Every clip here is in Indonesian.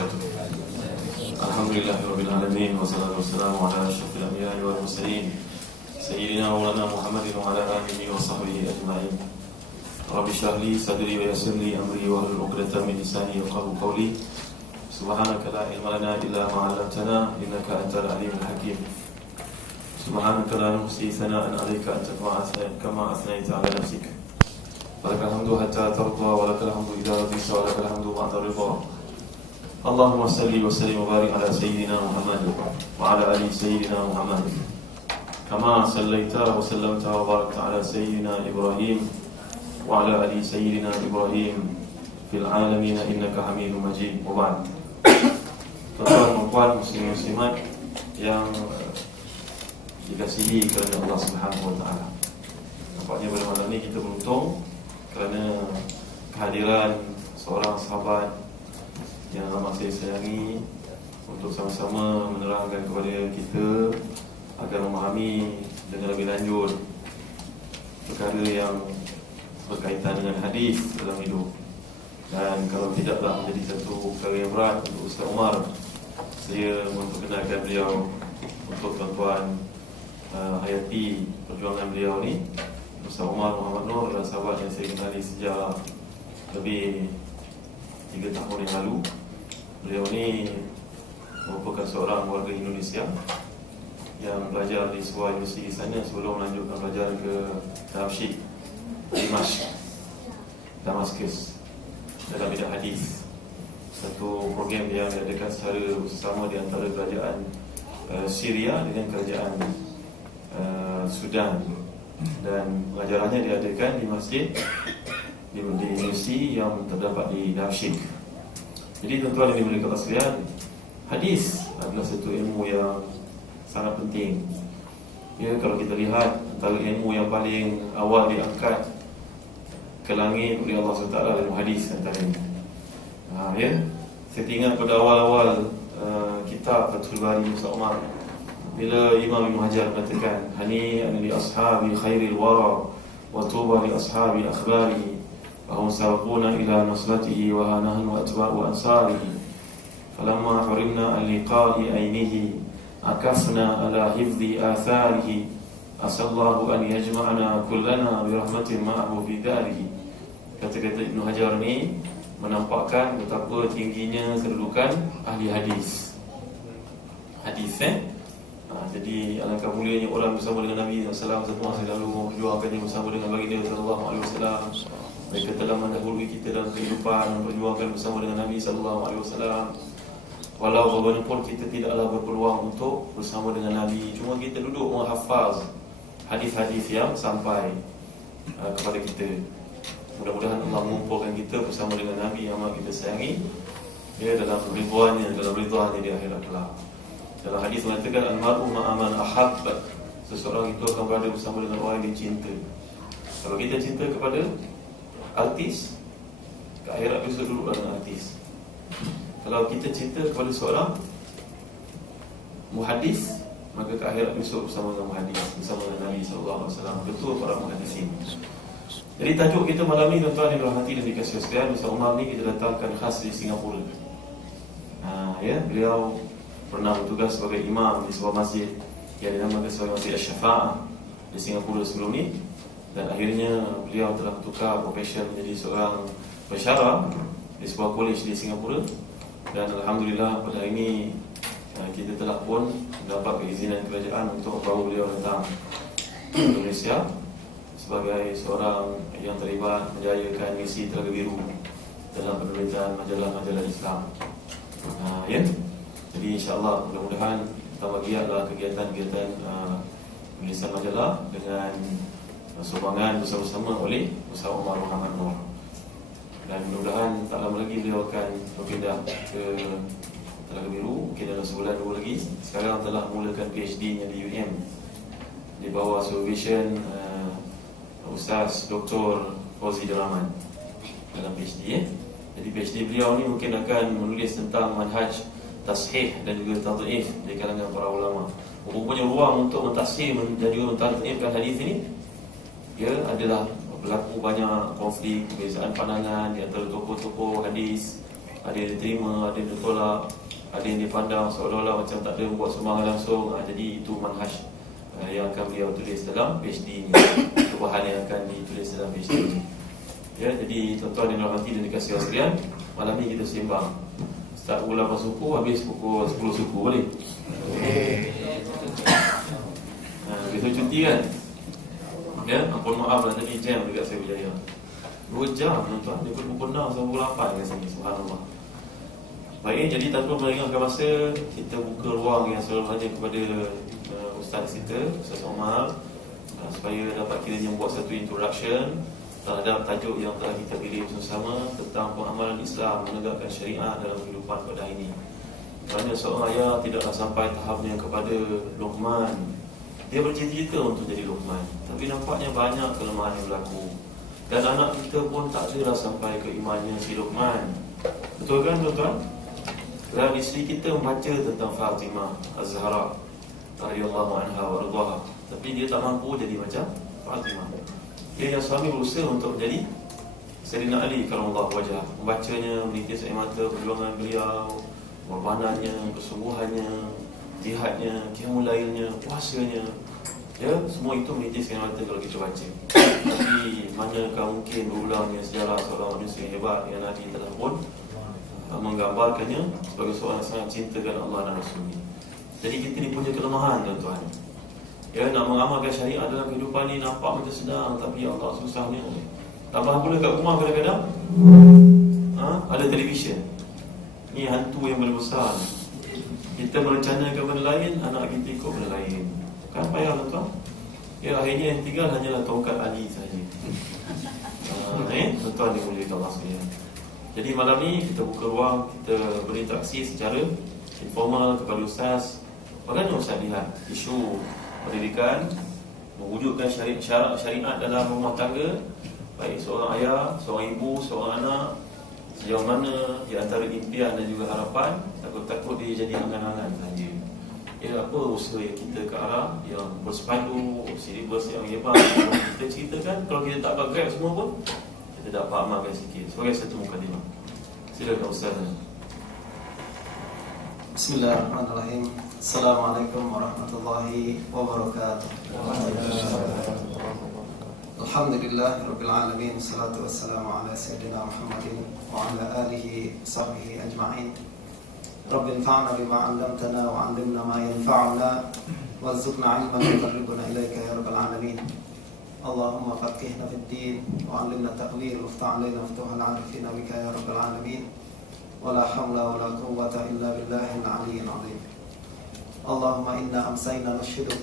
wabarakatuh. Alhamdulillahirabbil alamin wassalatu wassalamu ala asyrafil anbiya'i wal mursalin sayyidina wa maulana Muhammadin wa ala alihi wa sahbihi ajma'in. Rabbi shrah li sadri wa yassir li amri wa hlul 'uqdatam min lisani yafqahu qawli. Subhanaka la ilma lana illa ma 'allamtana innaka antal alimul hakim. Subhanaka la nuhsi thana'an 'alaika anta kama athnayta 'ala nafsik. Walakal hamdu hatta tarda wa lakal hamdu idza radita wa lakal hamdu ba'da ridha. Allahumma salli wa sallim wa barik ala sayyidina Muhammad wa ala ali sayyidina Muhammad kama sallaita wa sallamta wa barakta ala sayyidina Ibrahim wa ala ali sayyidina Ibrahim fil alamin innaka Hamidum Majid. Wa ba'd. Tuan-tuan dan puan muslimin muslimat yang dikasihi kerana Allah Subhanahu wa taala. Nampaknya pada malam ini kita beruntung kerana kehadiran seorang sahabat yang amat saya sayangi untuk sama-sama menerangkan kepada kita agar memahami dengan lebih lanjut perkara yang berkaitan dengan hadis dalam hidup. Dan kalau tidaklah menjadi satu perkara yang berat untuk Ustaz Umar, saya memperkenalkan beliau untuk tuan-tuan hayati perjuangan beliau ni. Ustaz Umar Muhammad Nur adalah sahabat yang saya kenali sejak lebih 3 tahun yang lalu. Beliau ni merupakan seorang warga Indonesia yang belajar di sebuah universiti di sana sebelum melanjutkan pelajaran ke Damsyik, Damaskus dalam bidang hadis. Satu program yang diadakan secara bersama di antara kerajaan Syria dengan kerajaan Sudan, dan pengajarannya diadakan di masjid di universiti yang terdapat di Damsyik. Jadi tuan-tuan yang dimiliki Allah sekalian, hadis adalah satu ilmu yang sangat penting. Ya, kalau kita lihat antara ilmu yang paling awal diangkat ke langit oleh Allah SWT ilmu hadis antaranya. Ya, saya ingat pada awal-awal kitab Fathul Bari Ustaz Umar, bila Imam Ibn Hajar mengatakan hani'an li ashabi khairil wara wa tuba li ashabi akhbari wa hum sabaquna ila nasratihi wa nahnu atba'u ansarihi falamma harimna an liqa'i ainihi akafna ala hifdhi atharihi asallahu an yajma'ana kullana bi rahmatin ma'ahu fi darihi. Kata-kata Ibn Hajar ni menampakkan betapa tingginya kedudukan ahli hadis. Jadi alangkah mulianya orang bersama dengan Nabi SAW satu masa lalu memperjuangkannya bersama dengan baginda sallallahu alaihi wasallam. Mereka telah mendahului kita dalam kehidupan memperjuangkan bersama dengan Nabi sallallahu alaihi wasallam. Walau bagaimanapun kita tidaklah berpeluang untuk bersama dengan Nabi, cuma kita duduk menghafaz hadis-hadis yang sampai kepada kita. Mudah-mudahan Allah mengumpulkan kita bersama dengan Nabi yang amat kita sayangi, ya, dalam ridwannya di akhirat kelak. Dalam hadis mengatakan al-mar'u ma'a man ahab, seseorang itu akan berada bersama dengan orang yang dia cinta. Kalau kita cinta kepada artis, ke akhirat besok duduk dengan artis. Kalau kita cinta kepada seorang muhadis, maka ke akhirat besok bersama dengan muhadis, bersama dengan Nabi SAW. Betul para muhadisin. Jadi tajuk kita malam ni tuan-tuan yang berhati dan dikasihi sekalian, Ustaz Umar ni kita datangkan khas dari Singapura. Ya, beliau pernah bertugas sebagai imam di sebuah masjid yang dinamakan sebagai Masjid Asy-Syafa'ah di Singapura sebelum ni, dan akhirnya beliau telah bertukar profession menjadi seorang pensyarah di sebuah kolej di Singapura. Dan alhamdulillah pada hari ini kita telah pun mendapat keizinan kerajaan untuk membawa beliau datang ke Indonesia sebagai seorang yang terlibat menjayakan misi Telaga Biru dalam penerbitan majalah-majalah Islam. Ya. Jadi insya-Allah mudah-mudahan tambah giatlah kegiatan-kegiatan penulisan majalah dengan sumbangan bersama-sama oleh Ustaz Umar Muhammad Nur. Dan mudah-mudahan tak lama lagi beliau akan berpindah ke Telaga Biru, mungkin dalam sebulan 2 lagi. Sekarang telah mulakan PhD-nya di UM di bawah supervision Ustaz Dr. Fauzi Rahman dalam PhD, ya. Jadi PhD beliau ni mungkin akan menulis tentang manhaj tashih dan juga tadhif di kalangan para ulama. Rupanya ruang untuk mentashih dan juga mentadhifkan hadis ini, ya, adalah berlaku banyak konflik, perbezaan pandangan di antara tokoh-tokoh hadis Ada yang diterima, ada yang ditolak, ada yang dipandang seolah-olah macam tak ada buat sumbangan langsung. Jadi itu manhaj yang akan beliau tulis dalam PhD ni. Itu bahan yang akan ditulis dalam PhD ni. Ya, jadi tuan-tuan yang dirahmati dan dikasihi sekalian, malam ni kita sembang. Start pukul 8 suku, habis pukul 10 suku, boleh? Besok cuti kan? Ya, ampun maaf lah tadi jam dekat saya berjaya 2 jam tuan-tuan, dia pukul 6 sampai pukul 8 kat sini, subhanallah. Baik, jadi tanpa melengahkan masa, kita buka ruang yang selalu ada kepada Ustaz kita, Ustaz Omar, supaya dapat kiranya buat satu introduction terhadap tajuk yang telah kita pilih bersama tentang pengamalan Islam menegakkan syariat dalam kehidupan pada hari ini. Kerana seorang ayah tidaklah sampai tahapnya kepada Luqman. Dia bercita-cita untuk jadi Luqman, tapi nampaknya banyak kelemahan yang berlaku. Dan anak kita pun tak adalah sampai ke imannya si Luqman. Betul kan tuan-tuan? Dan isteri kita membaca tentang Fatimah Az-Zahra radhiyallahu anha wa radhaha, tapi dia tak mampu jadi macam Fatimah. Dia yang suami berusaha untuk menjadi Sayyidina Ali karamallahu wajhah, membacanya, menitis air mata perjuangan beliau, pengorbanannya, kesungguhannya, jihadnya, qiyamul lailnya, puasanya. Ya, semua itu menitis air mata kalau kita baca. Tapi manakah mungkin berulangnya sejarah seorang manusia yang hebat yang Nabi telah pun menggambarkannya sebagai seorang yang sangat cintakan Allah dan Rasul-Nya. Jadi kita ni punya kelemahan tuan-tuan. Ya, nak mengamalkan syariat dalam kehidupan ni nampak macam sedang, tapi Allah susahnya. Tambah pula kat rumah kadang-kadang ada televisyen. Ni hantu yang paling besar. Kita merencanakan benda lain, anak kita ikut benda lain. Kan payah tuan-tuan. Ya, akhirnya yang tinggal hanyalah tongkat Ali saja. Tuan-tuan dimuliakan Allah sekalian. Jadi malam ni kita buka ruang, kita berinteraksi secara informal kepada Ustaz. Bagaimana Ustaz lihat isu pendidikan, mewujudkan syarat syariat dalam rumah tangga, baik seorang ayah, seorang ibu, seorang anak, sejauh mana di antara impian dan juga harapan, takut-takut dia jadi angan-angan saja. Ya, apa usaha yang kita ke arah yang bersepandu, silibus yang hebat. Kalau kita ceritakan, kalau kita tak grab semua pun, kita dapat amalkan sikit. Sebagai satu mukadimah. Silakan Ustaz. Bismillahirrahmanirrahim. Assalamualaikum warahmatullahi wabarakatuh. Alhamdulillahirabbil alamin. Wassalatu wassalamu ala sayyidina Muhammadin wa ala alihi sahbihi ajma'in. Rabbil fa'na bima 'allamtana wa 'allimna ma yanfa'una warzuqna 'ilman yuqarribuna ilaika ya rabbal alamin. Allahumma faqihna fid din wa 'allimna ta'wil waftah 'alaina futuhal 'arifina bika ya rabbal alamin. Wala hawla wala quwwata illa billahil 'aliyyil 'azim. Allahumma inna amsayna nashhiduk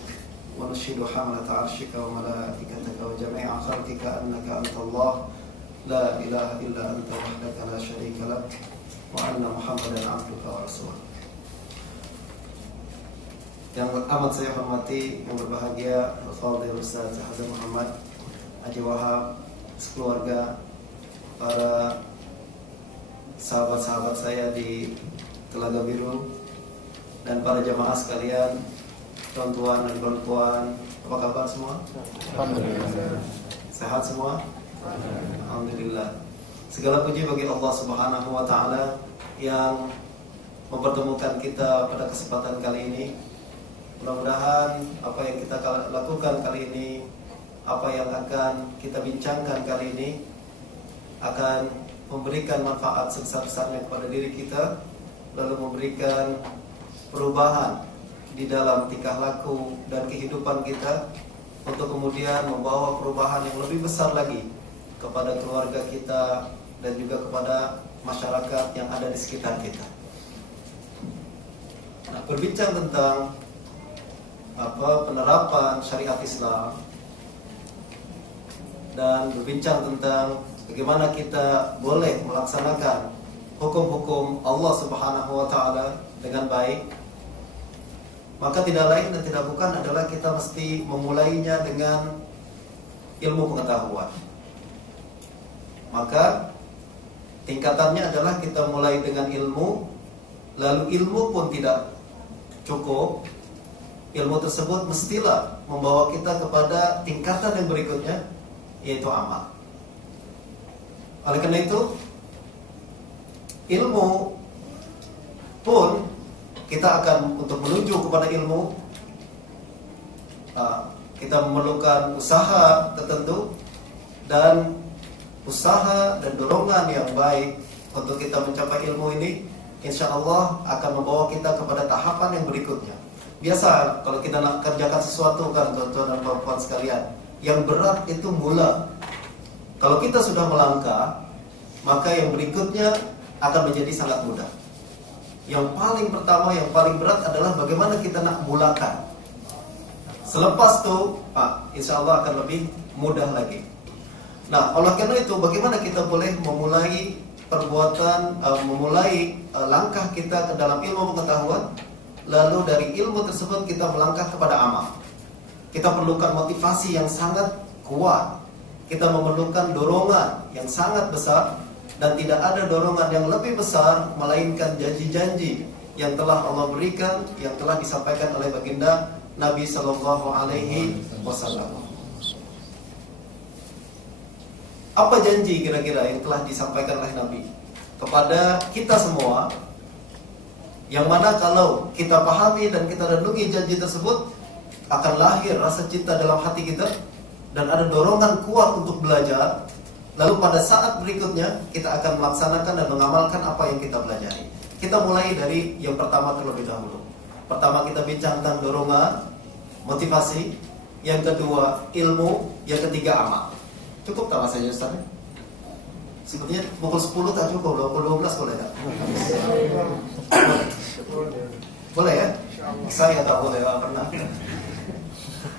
wa nashhidu hamalata 'arshika wa malaikataka wa jami'a khalqika annaka antallah la ilaha illa anta wahdaka la syarika lak wa anna Muhammadan 'abduka wa rasuluh. Yang amat saya hormati, yang berbahagia Al-Fadhil Ustaz Hazim Muhammad Haji Wahab, sekeluarga, para sahabat-sahabat saya di Telaga Biru, dan para jamaah sekalian, tuan-tuan dan perempuan, apa kabar semua? Alhamdulillah. Sehat semua? Alhamdulillah. Segala puji bagi Allah Subhanahu wa taala yang mempertemukan kita pada kesempatan kali ini. Mudah-mudahan apa yang kita lakukan kali ini, apa yang akan kita bincangkan kali ini akan memberikan manfaat sebesar-besarnya kepada diri kita, lalu memberikan perubahan di dalam tingkah laku dan kehidupan kita, untuk kemudian membawa perubahan yang lebih besar lagi kepada keluarga kita dan juga kepada masyarakat yang ada di sekitar kita. Nah, berbincang tentang penerapan syariat Islam dan berbincang tentang bagaimana kita boleh melaksanakan hukum-hukum Allah Subhanahu wa taala dengan baik, maka tidak lain dan tidak bukan adalah kita mesti memulainya dengan ilmu pengetahuan. Maka tingkatannya adalah kita mulai dengan ilmu, lalu ilmu pun tidak cukup. Ilmu tersebut mestilah membawa kita kepada tingkatan yang berikutnya, yaitu amal. Oleh karena itu, ilmu pun kita akan untuk menuju kepada ilmu, kita memerlukan usaha tertentu dan usaha dan dorongan yang baik untuk kita mencapai ilmu ini, insya Allah akan membawa kita kepada tahapan yang berikutnya. Biasa kalau kita nak kerjakan sesuatu kan, tuan-tuan dan puan-puan sekalian, yang berat itu mula. Kalau kita sudah melangkah, maka yang berikutnya akan menjadi sangat mudah. Yang paling pertama, yang paling berat adalah bagaimana kita nak mulakan. Selepas itu, insya Allah akan lebih mudah lagi. Nah, oleh karena itu, bagaimana kita boleh memulai perbuatan, memulai langkah kita ke dalam ilmu pengetahuan, lalu dari ilmu tersebut kita melangkah kepada amal. Kita perlukan motivasi yang sangat kuat. Kita memerlukan dorongan yang sangat besar, dan tidak ada dorongan yang lebih besar melainkan janji-janji yang telah Allah berikan, yang telah disampaikan oleh baginda Nabi Sallallahu Alaihi Wasallam. Apa janji kira-kira yang telah disampaikan oleh Nabi kepada kita semua, yang mana kalau kita pahami dan kita renungi janji tersebut, akan lahir rasa cinta dalam hati kita dan ada dorongan kuat untuk belajar. Lalu pada saat berikutnya kita akan melaksanakan dan mengamalkan apa yang kita pelajari. Kita mulai dari yang pertama terlebih dahulu. Pertama kita bincang tentang dorongan, motivasi. Yang kedua ilmu. Yang ketiga amal. Cukup tak rasanya Ustaz? Sebetulnya pukul 10 tak cukup, pukul 12 boleh tak? Boleh ya? Saya tak boleh, pernah.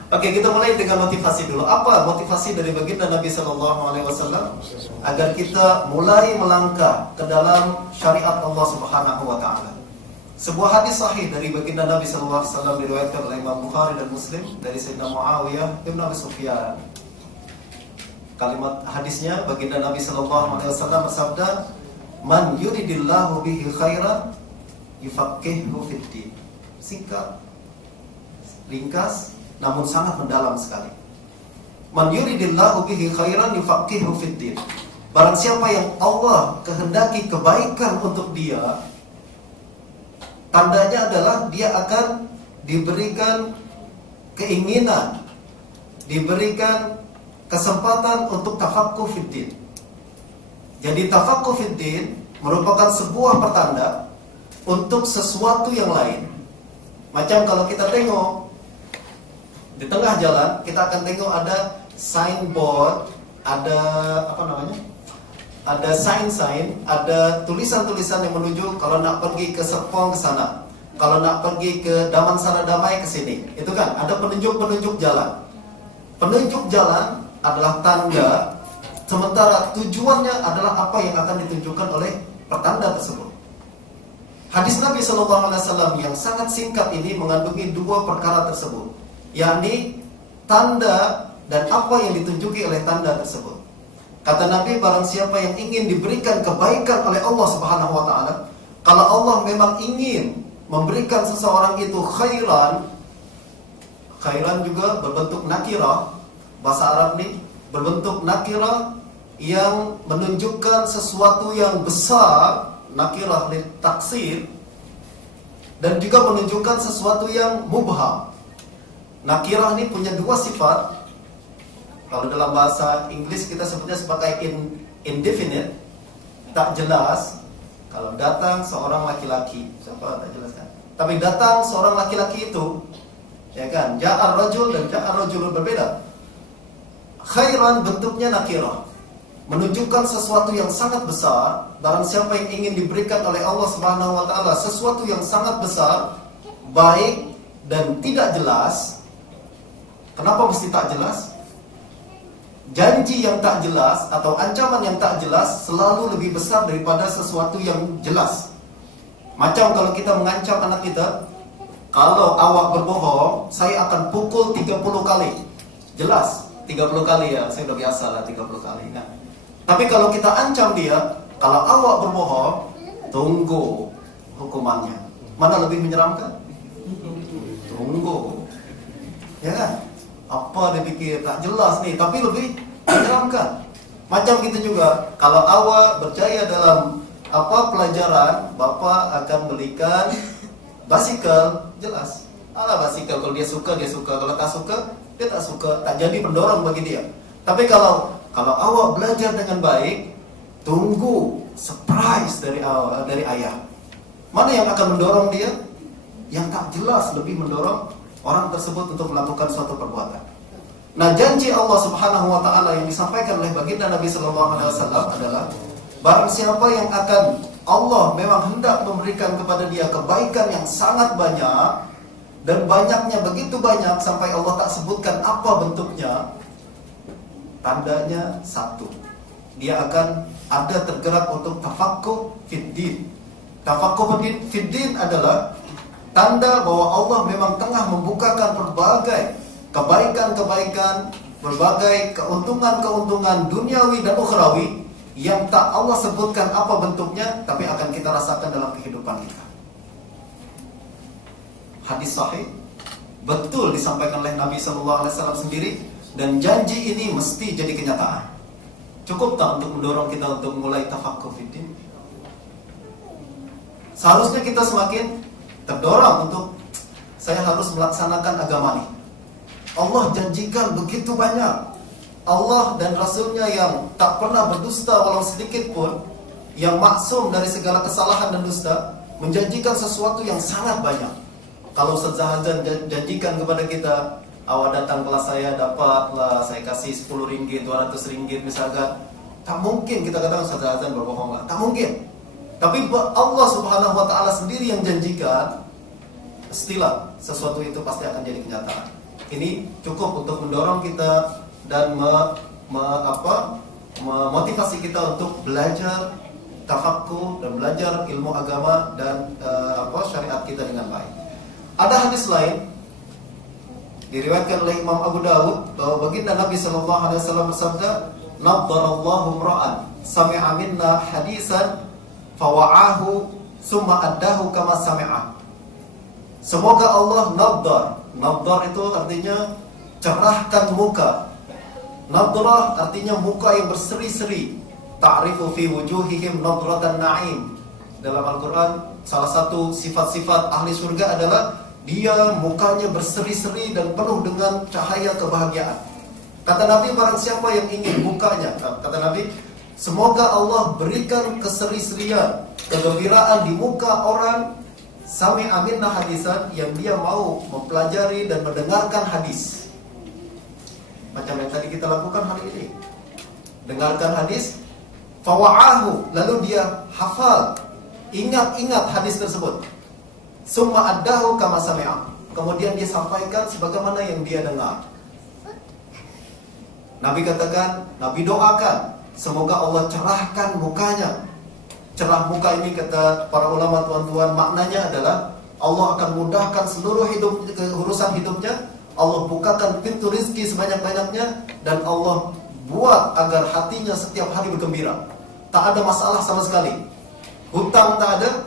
Oke, kita mulai dengan motivasi dulu. Apa motivasi dari baginda Nabi Sallallahu Alaihi Wasallam agar kita mulai melangkah ke dalam syariat Allah Subhanahu Wa Taala? Sebuah hadis sahih dari baginda Nabi Sallallahu Alaihi Wasallam diriwayatkan oleh Imam Bukhari dan Muslim dari Sayyidina Muawiyah ibn Abi Sufyan. Kalimat hadisnya, baginda Nabi Sallallahu Alaihi Wasallam bersabda, "Man yuridillahu bihi khairan yufaqqihhu fid-din." Singkat, ringkas, namun sangat mendalam sekali. Man yuridillahu bihi khairan yufaqqihhu fid-din. Barang siapa yang Allah kehendaki kebaikan untuk dia, tandanya adalah dia akan diberikan keinginan, diberikan kesempatan untuk tafaqquh fid-din. Jadi tafaqquh fid-din merupakan sebuah pertanda untuk sesuatu yang lain. Macam kalau kita tengok di tengah jalan, kita akan tengok ada signboard, ada apa namanya? Ada sign, ada tulisan-tulisan yang menuju kalau nak pergi ke Serpong ke sana, kalau nak pergi ke Damansara Damai ke sini. Itu kan ada penunjuk-penunjuk jalan. Penunjuk jalan adalah tanda, sementara tujuannya adalah apa yang akan ditunjukkan oleh pertanda tersebut. Hadis Nabi SAW yang sangat singkat ini mengandungi dua perkara tersebut, yakni tanda dan apa yang ditunjuki oleh tanda tersebut. Kata Nabi, barang siapa yang ingin diberikan kebaikan oleh Allah Subhanahu Wa Taala, kalau Allah memang ingin memberikan seseorang itu khairan, khairan juga berbentuk nakirah, bahasa Arab nih berbentuk nakirah yang menunjukkan sesuatu yang besar, nakirah li taksir, dan juga menunjukkan sesuatu yang mubham. Nakirah ini punya dua sifat. Kalau dalam bahasa Inggris kita sebutnya sebagai indefinite, tak jelas. Kalau datang seorang laki-laki, siapa tak jelas kan? Tapi datang seorang laki-laki itu, ya kan? Ja'ar rajul dan ja'ar rajulun berbeda. Khairan bentuknya nakirah, menunjukkan sesuatu yang sangat besar. Barang siapa yang ingin diberikan oleh Allah Subhanahu Wa Taala sesuatu yang sangat besar, baik dan tidak jelas. Kenapa mesti tak jelas? Janji yang tak jelas atau ancaman yang tak jelas selalu lebih besar daripada sesuatu yang jelas. Macam kalau kita mengancam anak kita, kalau awak berbohong, saya akan pukul 30 kali. Jelas, 30 kali ya, saya udah biasa lah 30 kali kan. Tapi kalau kita ancam dia, kalau awak berbohong, tunggu hukumannya. Mana lebih menyeramkan? Tunggu. Ya kan? Apa dia pikir tak jelas nih, tapi lebih menyeramkan. Macam gitu juga, kalau awak berjaya dalam apa pelajaran, Bapak akan belikan basikal, jelas. Basikal kalau dia suka, kalau tak suka, dia tak suka, tak jadi pendorong bagi dia. Tapi kalau awak belajar dengan baik, tunggu surprise dari ayah. Mana yang akan mendorong dia? Yang tak jelas lebih mendorong orang tersebut untuk melakukan suatu perbuatan. Nah, janji Allah Subhanahu wa taala yang disampaikan oleh baginda Nabi sallallahu alaihi wasallam adalah barang siapa yang akan Allah memang hendak memberikan kepada dia kebaikan yang sangat banyak, dan banyaknya begitu banyak sampai Allah tak sebutkan apa bentuknya, tandanya satu, dia akan ada tergerak untuk tafaqquh fid din. Tafaqquh fid din adalah tanda bahwa Allah memang tengah membukakan berbagai kebaikan-kebaikan, berbagai keuntungan-keuntungan duniawi dan ukhrawi yang tak Allah sebutkan apa bentuknya, tapi akan kita rasakan dalam kehidupan kita. Hadis sahih betul disampaikan oleh Nabi SAW sendiri, dan janji ini mesti jadi kenyataan. Cukup tak untuk mendorong kita untuk mulai tafaqquh fiddin? Seharusnya kita semakin terdorong untuk saya harus melaksanakan agama ini. Allah janjikan begitu banyak. Allah dan Rasulnya yang tak pernah berdusta walau sedikit pun, yang maksum dari segala kesalahan dan dusta, menjanjikan sesuatu yang sangat banyak. Kalau Ustaz Zahazan janjikan kepada kita, awak datang kelas saya dapatlah saya kasih 10 ringgit, 200 ringgit misalkan, tak mungkin kita katakan Ustaz Zahazan berbohong lah, tak mungkin. Tapi Allah Subhanahu wa taala sendiri yang janjikan, pastilah sesuatu itu pasti akan jadi kenyataan. Ini cukup untuk mendorong kita dan memotivasi kita untuk belajar tafaqquh dan belajar ilmu agama dan syariat kita dengan baik. Ada hadis lain diriwayatkan oleh Imam Abu Dawud bahwa baginda Nabi sallallahu alaihi wasallam bersabda, "Naddarallahu imra'an sami'a minna hadisan fawa'ahu summa addahu kama sami'a." Semoga Allah nadar itu artinya cerahkan muka. Nadrah artinya muka yang berseri-seri. Ta'rifu fi wujuhihim nadratan na'im. Dalam Al-Quran, salah satu sifat-sifat ahli surga adalah dia mukanya berseri-seri dan penuh dengan cahaya kebahagiaan. Kata Nabi, barang siapa yang ingin mukanya, kata Nabi, semoga Allah berikan keseri-serian, kegembiraan di muka orang sami'a minna hadisan, yang dia mau mempelajari dan mendengarkan hadis. Macam yang tadi kita lakukan hari ini. Dengarkan hadis, fawa'ahu, lalu dia hafal, ingat-ingat hadis tersebut. Summa addahu kama sami'a, kemudian dia sampaikan sebagaimana yang dia dengar. Nabi katakan, Nabi doakan, semoga Allah cerahkan mukanya. Cerah muka ini kata para ulama tuan-tuan, maknanya adalah Allah akan mudahkan seluruh urusan hidupnya. Allah bukakan pintu rizki sebanyak-banyaknya, dan Allah buat agar hatinya setiap hari bergembira. Tak ada masalah sama sekali. Hutang tak ada,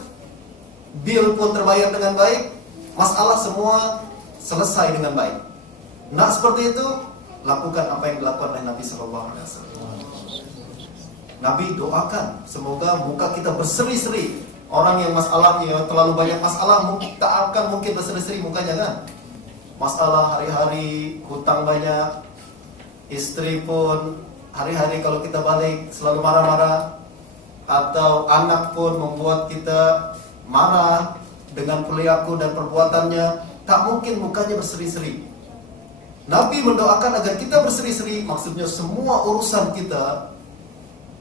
bil pun terbayar dengan baik, masalah semua selesai dengan baik. Nak seperti itu, lakukan apa yang dilakukan oleh Nabi SAW. Nabi doakan semoga muka kita berseri-seri. Orang yang masalahnya terlalu banyak masalah, tak akan mungkin berseri-seri mukanya kan. Masalah hari-hari, hutang banyak, istri pun hari-hari kalau kita balik selalu marah-marah, atau anak pun membuat kita marah dengan perilaku dan perbuatannya, tak mungkin mukanya berseri-seri. Nabi mendoakan agar kita berseri-seri, maksudnya semua urusan kita,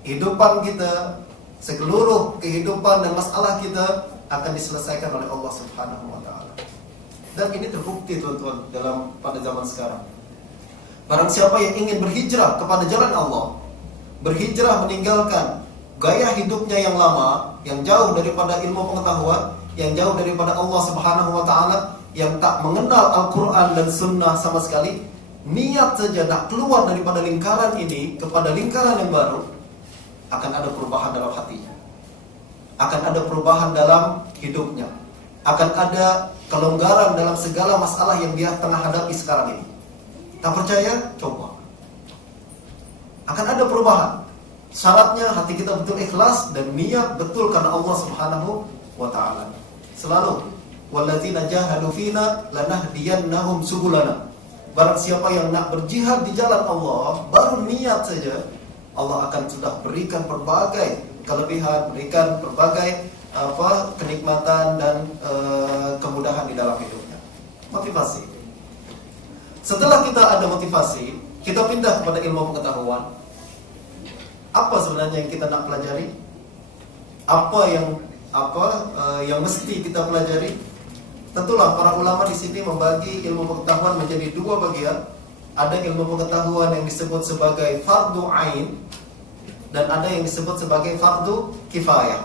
kehidupan kita, seluruh kehidupan dan masalah kita akan diselesaikan oleh Allah Subhanahu wa taala. Dan ini terbukti tuan-tuan pada zaman sekarang. Barang siapa yang ingin berhijrah kepada jalan Allah, berhijrah meninggalkan gaya hidupnya yang lama, yang jauh daripada ilmu pengetahuan, yang jauh daripada Allah Subhanahu wa taala, yang tak mengenal Al-Quran dan Sunnah sama sekali, niat saja nak keluar daripada lingkaran ini kepada lingkaran yang baru, akan ada perubahan dalam hatinya, akan ada perubahan dalam hidupnya, akan ada kelonggaran dalam segala masalah yang dia tengah hadapi sekarang ini. Tak percaya? Coba. Akan ada perubahan. Syaratnya hati kita betul ikhlas dan niat betul karena Allah Subhanahu wa taala. Selalu walladzina jahadu fina lanahdiyannahum subulana. Barang siapa yang nak berjihad di jalan Allah, baru niat saja, Allah akan sudah berikan berbagai kelebihan, berikan berbagai kenikmatan dan kemudahan di dalam hidupnya. Motivasi. Setelah kita ada motivasi, kita pindah kepada ilmu pengetahuan. Apa sebenarnya yang kita nak pelajari? Apa yang mesti kita pelajari? Tentulah para ulama di sini membagi ilmu pengetahuan menjadi dua bagian. Ada ilmu pengetahuan yang disebut sebagai fardu ain dan ada yang disebut sebagai fardu kifayah.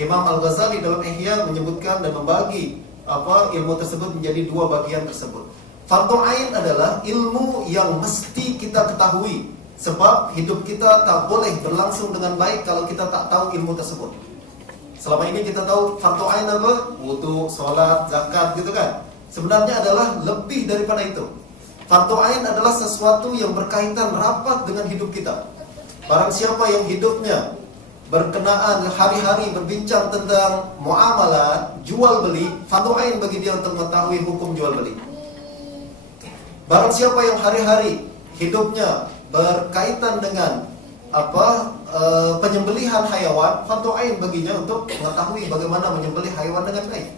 Imam Al-Ghazali dalam Ihya menyebutkan dan membagi ilmu tersebut menjadi dua bagian tersebut. Fardu ain adalah ilmu yang mesti kita ketahui. Sebab hidup kita tak boleh berlangsung dengan baik kalau kita tak tahu ilmu tersebut. Selama ini kita tahu fardu ain apa? Wudu, sholat, zakat gitu kan. Sebenarnya adalah lebih daripada itu. Fardu ain adalah sesuatu yang berkaitan rapat dengan hidup kita. Barang siapa yang hidupnya berkenaan hari-hari berbincang tentang muamalah, jual beli, fardu ain bagi dia untuk mengetahui hukum jual beli. Barang siapa yang hari-hari hidupnya berkaitan dengan penyembelihan hayawan, fardu ain baginya untuk mengetahui bagaimana menyembelih hayawan dengan baik.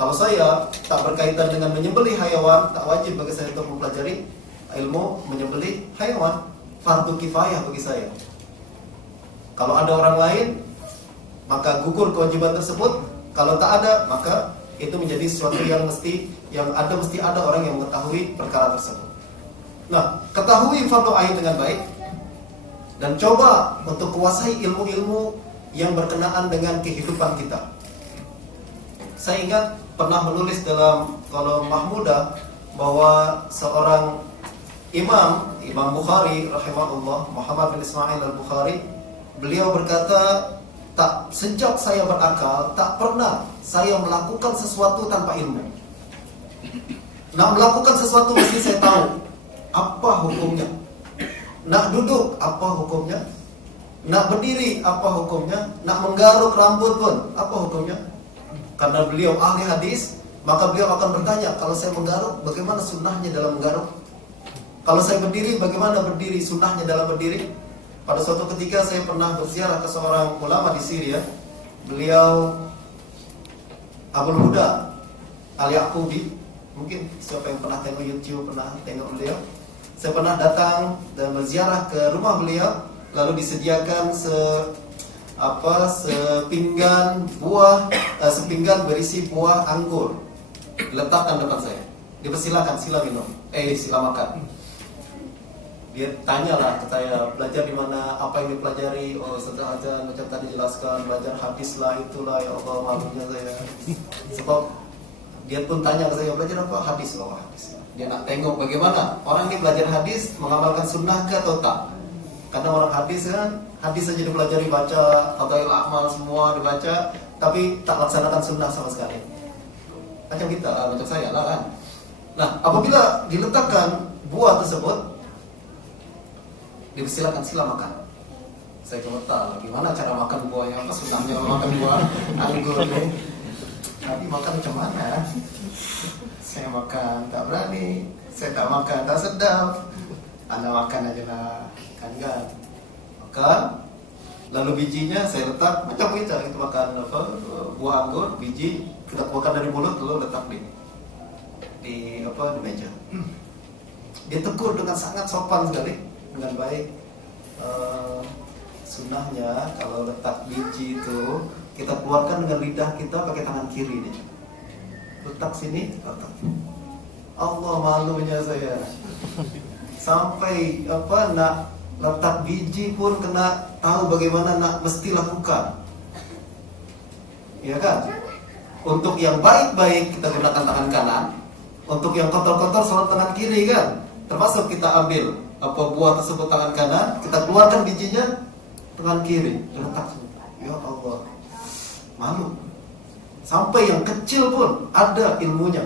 Kalau saya tak berkaitan dengan menyembelih hayawan, tak wajib bagi saya untuk mempelajari ilmu menyembelih hayawan. Fardu kifayah bagi saya. Kalau ada orang lain, maka gugur kewajiban tersebut. Kalau tak ada, maka itu menjadi sesuatu yang mesti ada orang yang mengetahui perkara tersebut. Nah, ketahui fardu ain dengan baik dan coba untuk kuasai ilmu-ilmu yang berkenaan dengan kehidupan kita. Saya ingat pernah menulis dalam kolom Mahmudah bahwa seorang Imam Bukhari rahimahullah, Muhammad bin Ismail al-Bukhari, beliau berkata, sejak saya berakal, tak pernah saya melakukan sesuatu tanpa ilmu. Nak melakukan sesuatu mesti saya tahu apa hukumnya. Nak duduk, apa hukumnya? Nak berdiri, apa hukumnya? Nak menggaruk rambut pun, apa hukumnya? Karena beliau ahli hadis, maka beliau akan bertanya, kalau saya menggaruk, bagaimana sunnahnya dalam menggaruk? Kalau saya berdiri, bagaimana berdiri, sunnahnya dalam berdiri? Pada suatu ketika saya pernah berziarah ke seorang ulama di Syria. Beliau Abul Huda Al-Yaqubi. Mungkin siapa yang pernah tengok YouTube, pernah tengok beliau. Saya pernah datang dan berziarah ke rumah beliau, lalu disediakan sepinggan berisi buah anggur, diletakkan depan saya. Dipersilakan, sila minum, sila makan. Dia tanyalah ke saya, belajar di mana, apa yang dipelajari? Oh, setelah aja macam tadi jelaskan, belajar hadis lah, itulah, ya Allah, malunya saya. Sebab dia pun tanya ke saya, belajar apa? Hadis, loh, hadis. Dia nak tengok bagaimana orang ini belajar hadis, mengamalkan sunnah ke atau tak. Karena orang hadis kan, hadis saja dipelajari, baca, fadail amal semua dibaca, tapi tak laksanakan sunnah sama sekali. Macam kita, macam saya lah kan. Nah, apabila diletakkan buah tersebut, dipersilakan sila makan. Saya komentar, gimana cara makan buahnya, apa sunnahnya makan buah anggur nih. Tapi makan macam mana? Saya makan tak berani, saya tak makan tak sedap. Anda makan aja lah, kan? Makan, lalu bijinya saya letak macam kita makan buah anggur, biji kita keluarkan dari mulut lalu letak di meja. Dia tegur dengan sangat sopan sekali, dengan baik. Sunnahnya kalau letak biji itu kita keluarkan dengan lidah kita pakai tangan kiri nih. Letak sini, letak. Allah, malunya saya. Sampai nak letak biji pun kena tahu bagaimana nak mesti lakukan. Ya kan? Untuk yang baik-baik kita gunakan tangan kanan, untuk yang kotor-kotor sholat tangan kiri kan? Termasuk kita ambil buah tersebut tangan kanan, kita keluarkan bijinya tangan kiri, letak. Ya Allah, malu. Sampai yang kecil pun ada ilmunya.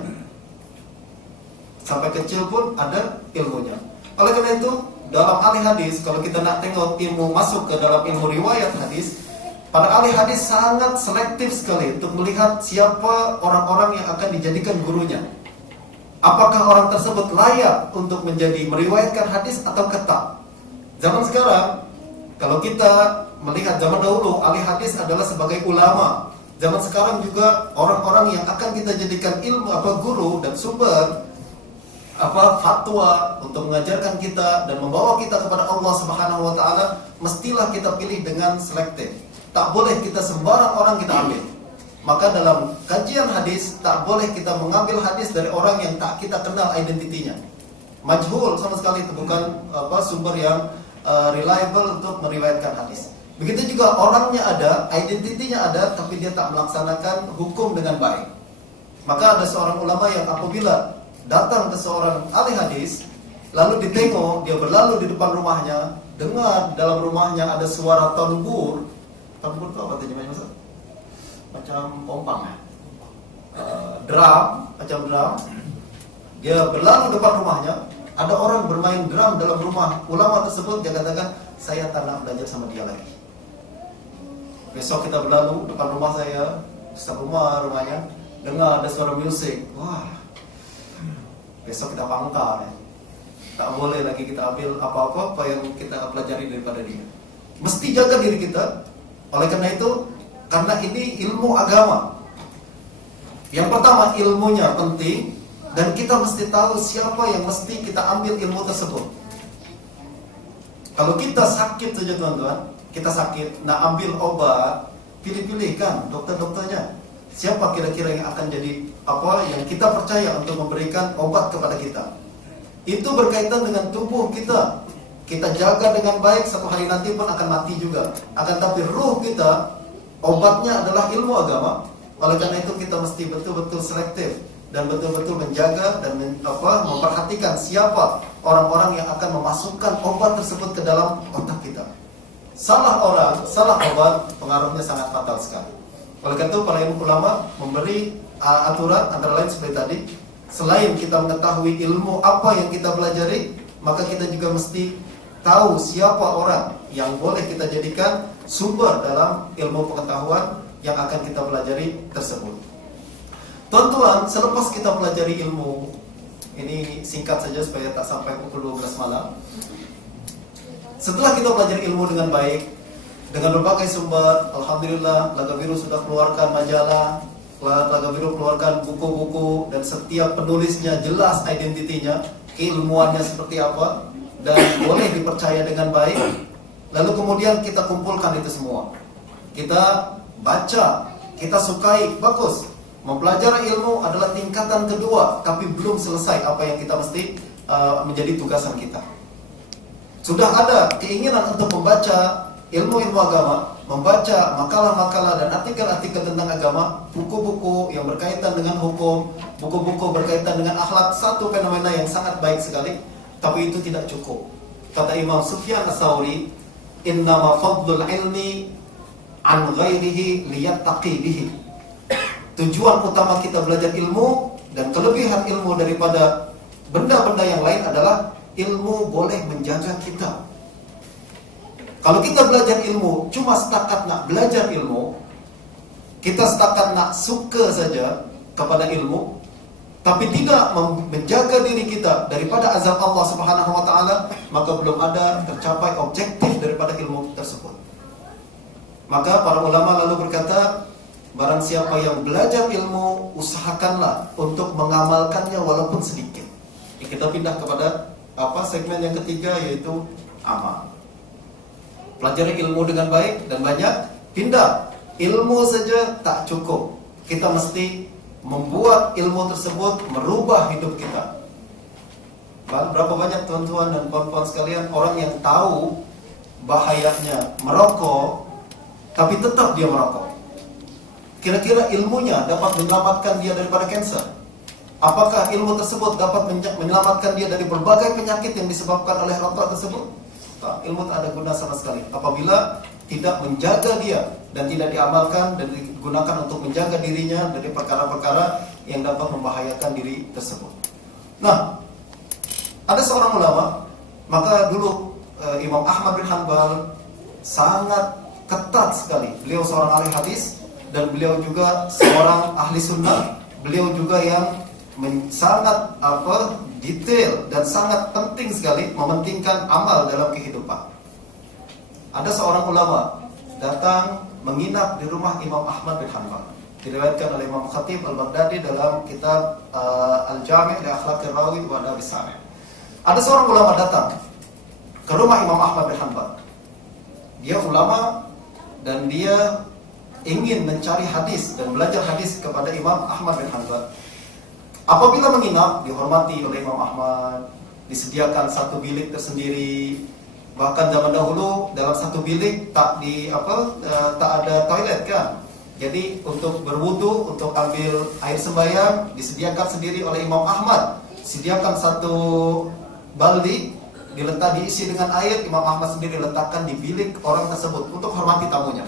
Sampai kecil pun ada ilmunya. Oleh karena itu, dalam ahli hadis, kalau kita nak tengok ilmu masuk ke dalam ilmu riwayat hadis, para ahli hadis sangat selektif sekali untuk melihat siapa orang-orang yang akan dijadikan gurunya. Apakah orang tersebut layak untuk menjadi meriwayatkan hadis atau tak? Zaman sekarang, kalau kita melihat zaman dahulu, ahli hadis adalah sebagai ulama. Zaman sekarang juga orang-orang yang akan kita jadikan ilmu guru dan sumber fatwa untuk mengajarkan kita dan membawa kita kepada Allah Subhanahu wa taala, mestilah kita pilih dengan selektif. Tak boleh kita sembarang orang kita ambil. Maka dalam kajian hadis tak boleh kita mengambil hadis dari orang yang tak kita kenal identitinya. Majhul sama sekali, itu bukan sumber yang reliable untuk meriwayatkan hadis. Begitu juga orangnya ada, identitinya ada, tapi dia tak melaksanakan hukum dengan baik. Maka ada seorang ulama yang apabila datang ke seorang ahli hadis, lalu ditengok dia berlalu di depan rumahnya, dengar dalam rumahnya ada suara tanbur. Tanbur itu apa terjemahnya, Mas? Macam pompang ya? Drum, macam drum. Dia berlalu depan rumahnya, ada orang bermain drum dalam rumah ulama tersebut. Dia katakan, saya tak nak belajar sama dia lagi. Besok kita berlalu depan rumah saya, setiap rumahnya, dengar ada suara musik. Wah, besok kita pangkal ya. Tak boleh lagi kita ambil apa-apa yang kita pelajari daripada dia. Mesti jaga diri kita. Oleh karena itu, karena ini ilmu agama, yang pertama ilmunya penting, dan kita mesti tahu siapa yang mesti kita ambil ilmu tersebut. Kalau kita sakit saja tuan-tuan, kita sakit, nak ambil obat, pilih-pilih kan dokter-dokternya. Siapa kira-kira yang akan jadi yang kita percaya untuk memberikan obat kepada kita. Itu berkaitan dengan tubuh kita. Kita jaga dengan baik, satu hari nanti pun akan mati juga. Akan tapi ruh kita, obatnya adalah ilmu agama. Oleh karena itu kita mesti betul-betul selektif dan betul-betul menjaga dan memperhatikan siapa orang-orang yang akan memasukkan obat tersebut ke dalam otak kita. Salah orang, salah obat, pengaruhnya sangat fatal sekali. Oleh karena itu para ulama memberi aturan antara lain seperti tadi. Selain kita mengetahui ilmu apa yang kita pelajari, maka kita juga mesti tahu siapa orang yang boleh kita jadikan sumber dalam ilmu pengetahuan yang akan kita pelajari tersebut. Tuan-tuan, selepas kita pelajari ilmu, ini singkat saja supaya tak sampai pukul 12 malam. Setelah kita pelajari ilmu dengan baik, dengan berbagai sumber, alhamdulillah Telaga Biru sudah keluarkan majalah, Telaga Biru keluarkan buku-buku, dan setiap penulisnya jelas identitinya, keilmuannya seperti apa, dan boleh dipercaya dengan baik. Lalu kemudian kita kumpulkan itu semua, kita baca, kita sukai, bagus. Mempelajari ilmu adalah tingkatan kedua, tapi belum selesai apa yang kita mesti menjadi tugasan kita. Sudah ada keinginan untuk membaca ilmu-ilmu agama, membaca makalah-makalah dan artikel-artikel tentang agama, buku-buku yang berkaitan dengan hukum, buku-buku berkaitan dengan akhlak, satu fenomena yang sangat baik sekali, tapi itu tidak cukup. Kata Imam Sufyan Ats-Tsauri, "Innama fadlul ilmi an ghairihi liyattaqi bihi." Tujuan utama kita belajar ilmu dan kelebihan ilmu daripada benda-benda yang lain adalah ilmu boleh menjaga kita. Kalau kita belajar ilmu cuma setakat nak belajar ilmu, kita setakat nak suka saja kepada ilmu, tapi tidak menjaga diri kita daripada azab Allah Subhanahu wa taala, maka belum ada tercapai objektif daripada ilmu tersebut. Maka para ulama lalu berkata, barang siapa yang belajar ilmu, usahakanlah untuk mengamalkannya walaupun sedikit. Kita pindah kepada segmen yang ketiga, yaitu amal. Pelajari ilmu dengan baik dan banyak. Pindah, ilmu saja tak cukup. Kita mesti membuat ilmu tersebut merubah hidup kita. Berapa banyak tuan-tuan dan puan-puan sekalian orang yang tahu bahayanya merokok, tapi tetap dia merokok. Kira-kira ilmunya dapat menyelamatkan dia daripada kanser? Apakah ilmu tersebut dapat menyelamatkan dia dari berbagai penyakit yang disebabkan oleh rokok tersebut? Tak, ilmu tak ada guna sama sekali apabila tidak menjaga dia dan tidak diamalkan dan digunakan untuk menjaga dirinya dari perkara-perkara yang dapat membahayakan diri tersebut. Nah, ada seorang ulama Maka dulu Imam Ahmad bin Hanbal sangat ketat sekali. Beliau seorang ahli hadis dan beliau juga seorang ahli sunnah. Beliau juga yang sangat detail dan sangat penting sekali mementingkan amal dalam kehidupan. Ada seorang ulama datang menginap di rumah Imam Ahmad bin Hanbal. Diriwayatkan oleh Imam Khatib Al-Baghdadi dalam kitab Al-Jami' li Akhlaqir Rawi wa Adab As-Sami'. Ada seorang ulama datang ke rumah Imam Ahmad bin Hanbal. Dia ulama dan dia ingin mencari hadis dan belajar hadis kepada Imam Ahmad bin Hanbal. Apabila menginap, dihormati oleh Imam Ahmad, disediakan satu bilik tersendiri. Bahkan zaman dahulu dalam satu bilik tak ada toilet kan. Jadi untuk berwudu, untuk ambil air sembahyang disediakan sendiri oleh Imam Ahmad. Sediakan satu baldi, diisi dengan air. Imam Ahmad sendiri letakkan di bilik orang tersebut untuk hormati tamunya.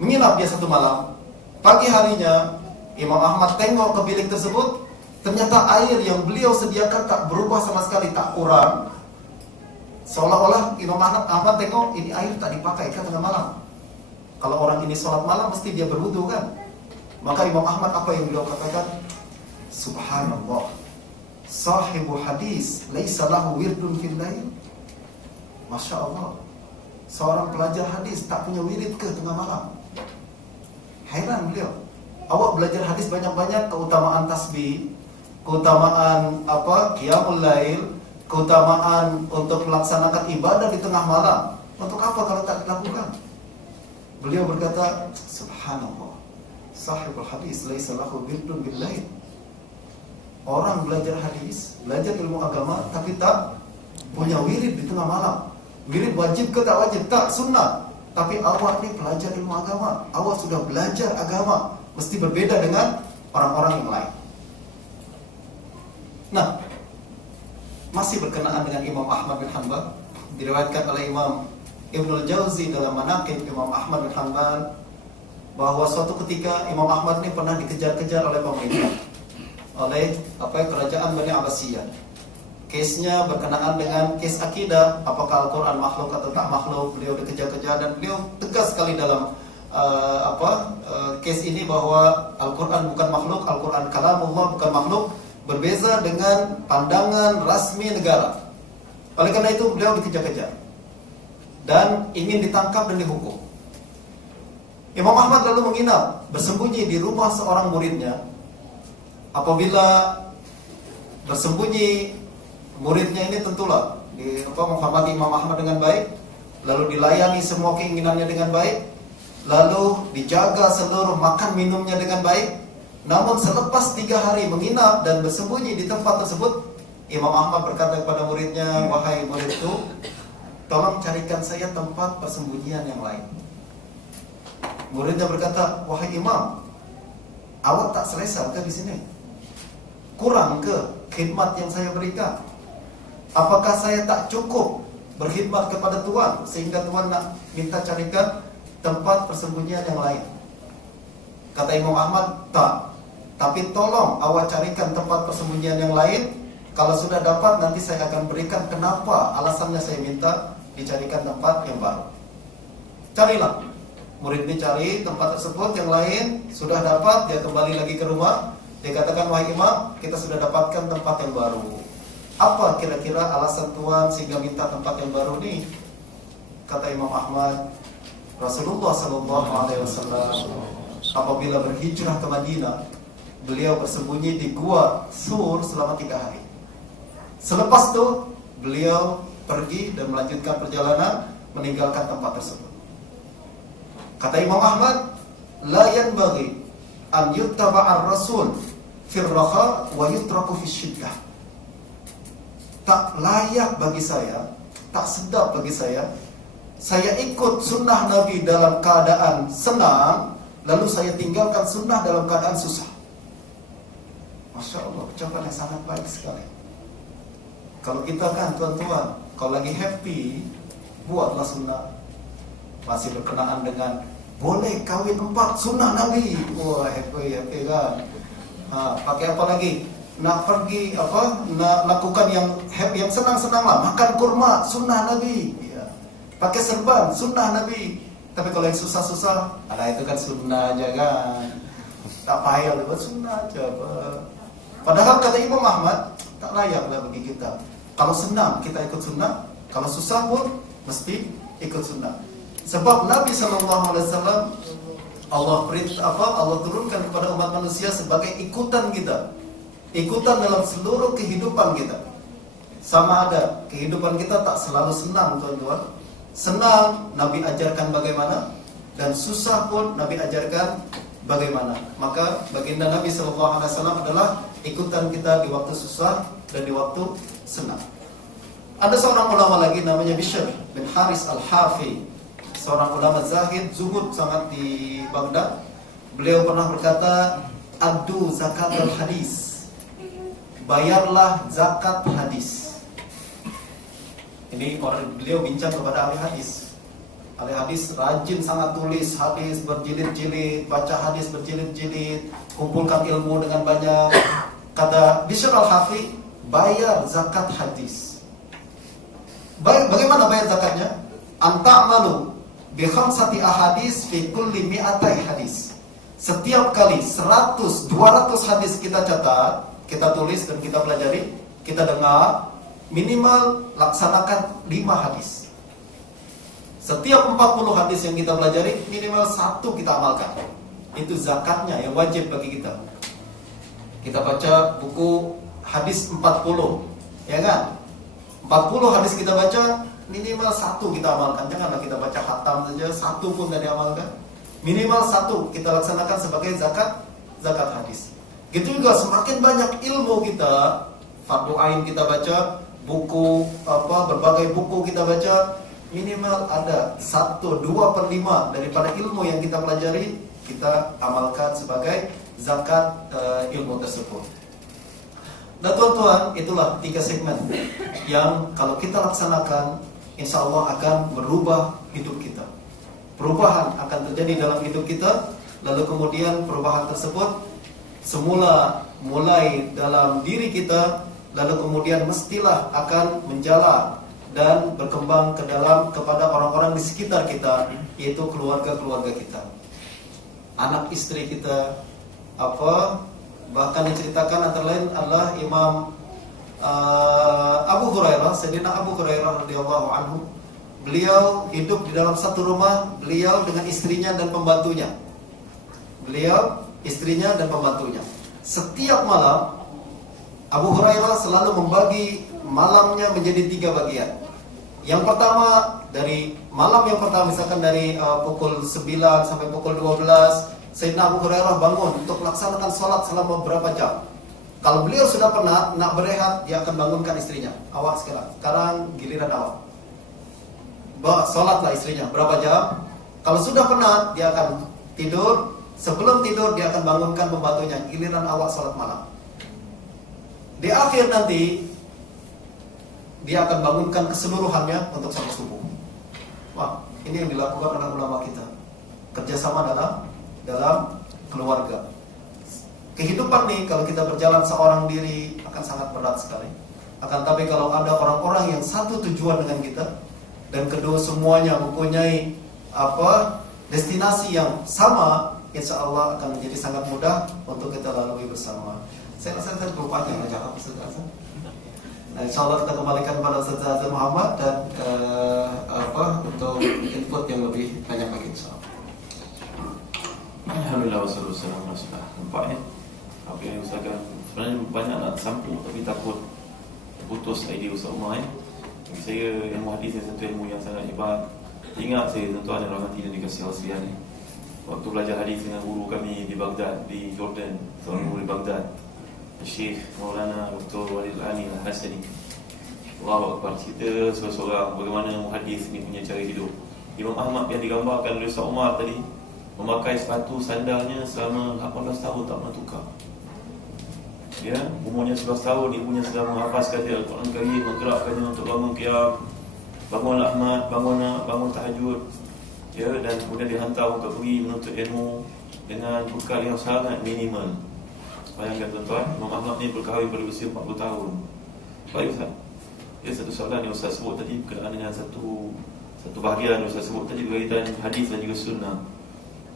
Menginap dia satu malam. Pagi harinya Imam Ahmad tengok ke bilik tersebut. Ternyata air yang beliau sediakan tak berubah sama sekali, tak kurang. Seolah-olah Imam Ahmad tengok ini air tak dipakai kan tengah malam. Kalau orang ini sholat malam mesti dia berwudu kan. Maka Imam Ahmad apa yang beliau katakan? Subhanallah, sahibu hadis laisa lahu wirdun fil lail. Masya Allah, seorang pelajar hadis tak punya wirid ke tengah malam. Heran beliau. Awak belajar hadis banyak-banyak, keutamaan tasbih, keutamaan qiyamul lail, keutamaan untuk melaksanakan ibadah di tengah malam. Untuk apa kalau tak dilakukan? Beliau berkata, subhanallah, sahibul hadis laisa lahu wirdun bil lail. Orang belajar hadis, belajar ilmu agama tapi tak punya wirid di tengah malam. Wirid wajib ke tak wajib? Tak, sunnah. Tapi awak ni pelajar ilmu agama, awak sudah belajar agama, mesti berbeda dengan orang-orang yang lain. Nah, masih berkenaan dengan Imam Ahmad bin Hanbal, diriwayatkan oleh Imam Ibnul Jauzi dalam Manaqib Imam Ahmad bin Hanbal bahwa suatu ketika Imam Ahmad ini pernah dikejar-kejar oleh pemerintah, oleh kerajaan Bani Abbasiyah. Kesnya berkenaan dengan kes akidah, apakah Al-Quran makhluk atau tak makhluk. Beliau dikejar-kejar dan beliau tegas sekali dalam kes ini bahwa Al-Quran bukan makhluk, Al-Quran kalamullah bukan makhluk, berbeza dengan pandangan rasmi negara. Oleh karena itu beliau dikejar-kejar dan ingin ditangkap dan dihukum. Imam Ahmad lalu menginap, bersembunyi di rumah seorang muridnya. Apabila bersembunyi, muridnya ini tentulah menghormati Imam Ahmad dengan baik, lalu dilayani semua keinginannya dengan baik, lalu dijaga seluruh makan minumnya dengan baik. Namun selepas 3 hari menginap dan bersembunyi di tempat tersebut, Imam Ahmad berkata kepada muridnya, wahai muridku, tolong carikan saya tempat persembunyian yang lain. Muridnya berkata, wahai Imam, awak tak selesa ke di sini? Kurang ke khidmat yang saya berikan? Apakah saya tak cukup berkhidmat kepada Tuhan sehingga Tuhan nak minta carikan tempat persembunyian yang lain? Kata Imam Ahmad, tak. Tapi tolong awak carikan tempat persembunyian yang lain. Kalau sudah dapat nanti saya akan berikan kenapa alasannya saya minta dicarikan tempat yang baru. Carilah. Murid ini cari tempat tersebut yang lain, sudah dapat, dia kembali lagi ke rumah. Dia katakan, wahai Imam, kita sudah dapatkan tempat yang baru. Apa kira-kira alasan Tuhan sehingga minta tempat yang baru ini? Kata Imam Ahmad, Rasulullah SAW apabila berhijrah ke Madinah, beliau bersembunyi di gua Sur selama 3 hari. Selepas itu beliau pergi dan melanjutkan perjalanan, meninggalkan tempat tersebut. Kata Imam Ahmad, la yanbaghi an yuttaba'ar rasul fir raha wa yutraku fis syiddah. Tak layak bagi saya, tak sedap bagi saya ikut sunnah Nabi dalam keadaan senang, lalu saya tinggalkan sunnah dalam keadaan susah. Masya Allah, ucapan yang sangat baik sekali. Kalau kita kan tuan-tuan, kalau lagi happy, buatlah sunnah. Masih berkenaan dengan boleh kawin 4 sunnah Nabi. Wah, happy kan. Pakai apa lagi? nak pergi nak lakukan yang happy, yang senang-senang lah, makan kurma, sunnah Nabi. Ya. Pakai serban, sunnah Nabi. Tapi kalau yang susah-susah, itu kan sunnah aja kan. Tak payah buat sunnah aja. Padahal kata Imam Ahmad, tak layaklah bagi kita. Kalau senang kita ikut sunnah, kalau susah pun mesti ikut sunnah. Sebab Nabi SAW Allah turunkan kepada umat manusia sebagai ikutan kita, ikutan dalam seluruh kehidupan kita. Sama ada kehidupan kita tak selalu senang, tuan-tuan. Senang Nabi ajarkan bagaimana, dan susah pun Nabi ajarkan bagaimana. Maka baginda Nabi SAW adalah ikutan kita di waktu susah dan di waktu senang. Ada seorang ulama lagi namanya Bishr bin Haris al-Hafi, seorang ulama zahid, zuhud sangat di Baghdad. Beliau pernah berkata, "Addu zakat al-hadis." Bayarlah zakat hadis. Ini orang beliau bincang kepada ahli hadis. Ahli hadis rajin sangat tulis hadis berjilid-jilid, baca hadis berjilid-jilid, kumpulkan ilmu dengan banyak. Kata Bishr al-Hafi, bayar zakat hadis. Bagaimana bayar zakatnya? Anta'malu bi khamsati ahadis fi kulli mi'atai hadis. Setiap kali 100, 200 hadis kita catat, kita tulis dan kita pelajari, kita dengar, minimal laksanakan 5 hadis. Setiap 40 hadis yang kita pelajari, minimal 1 kita amalkan. Itu zakatnya yang wajib bagi kita. Kita baca buku hadis 40, ya kan? 40 hadis kita baca, minimal 1 kita amalkan. Janganlah kita baca khatam saja, 1 pun tidak diamalkan. Minimal 1 kita laksanakan sebagai zakat hadis. Gitu juga semakin banyak ilmu kita, fardu ain kita baca, buku berbagai buku kita baca, minimal ada 1/2/5 daripada ilmu yang kita pelajari kita amalkan sebagai zakat ilmu tersebut. Dan tuan-tuan, itulah 3 segmen yang kalau kita laksanakan, insya Allah akan merubah hidup kita. Perubahan akan terjadi dalam hidup kita. Lalu kemudian perubahan tersebut semula mulai dalam diri kita, lalu kemudian mestilah akan menjalar dan berkembang kepada orang-orang di sekitar kita, yaitu keluarga-keluarga kita, anak istri kita, bahkan diceritakan antara lain adalah Imam Abu Hurairah, Sayyidina Abu Hurairah radhiyallahu anhu. Beliau hidup di dalam satu rumah, beliau dengan istrinya dan pembantunya. Setiap malam Abu Hurairah selalu membagi malamnya menjadi 3 bagian. Yang pertama, dari malam yang pertama, misalkan dari pukul 9 sampai pukul 12, Sayyidina Abu Hurairah bangun untuk melaksanakan sholat selama beberapa jam. Kalau beliau sudah penat, nak berehat, dia akan bangunkan istrinya. Awak sekarang giliran awak. Sholatlah istrinya berapa jam. Kalau sudah penat, dia akan tidur. Sebelum tidur, dia akan bangunkan pembantunya. Giliran awak sholat malam. Di akhir nanti, dia akan bangunkan keseluruhannya untuk sholat subuh. Wah, ini yang dilakukan oleh ulama kita. Kerjasama dalam keluarga. Kehidupan nih, kalau kita berjalan seorang diri akan sangat berat sekali. Akan tapi kalau ada orang-orang yang satu tujuan dengan kita, dan kedua semuanya mempunyai destinasi yang sama, insya Allah akan menjadi sangat mudah untuk kita lalui bersama. Saya rasa saya berupaya cakap Ustaz. Nah, insya Allah kita kembalikan kepada Ustaz Azhar Muhammad dan untuk input yang lebih banyak lagi, insya Allah. Alhamdulillah wassalatu wassalamu ala rasulillah. Nampaknya apa yang usahakan sebenarnya banyak nak sambung, tapi takut putus idea Ustaz Umar. Bagi saya ilmu hadis adalah satu ilmu yang sangat hebat. Ingat saya tuan-tuan yang rahmati dan dikasihi Allah sekalian, waktu belajar hadis dengan guru kami di Baghdad, di Jordan, seorang guru di Baghdad, Syekh Maulana Dr. Walid Al-Ani Al-Hasani. Allahu Akbar, cerita seorang bagaimana muhadis ini punya cara hidup. Imam Ahmad yang digambarkan oleh Ustaz Umar tadi, memakai sepatu sandalnya selama 18 tahun tak pernah tukar. Ya, umurnya 11 tahun, ibunya sedang menghafazkan dia Al-Quran Karim, menggerakkannya untuk bangun qiyam, bangun Ahmad, bangun tahajud. Ya, dan kemudian dihantar untuk pergi menuntut ilmu dengan bekal yang sangat minimal. Bayangkan tuan-tuan, Imam Ahmad ni berkahwin pada usia 40 tahun. Baik Ustaz. Ya, satu soalan yang Ustaz sebut tadi berkenaan dengan satu bahagian yang Ustaz sebut tadi berkaitan hadis dan juga sunnah.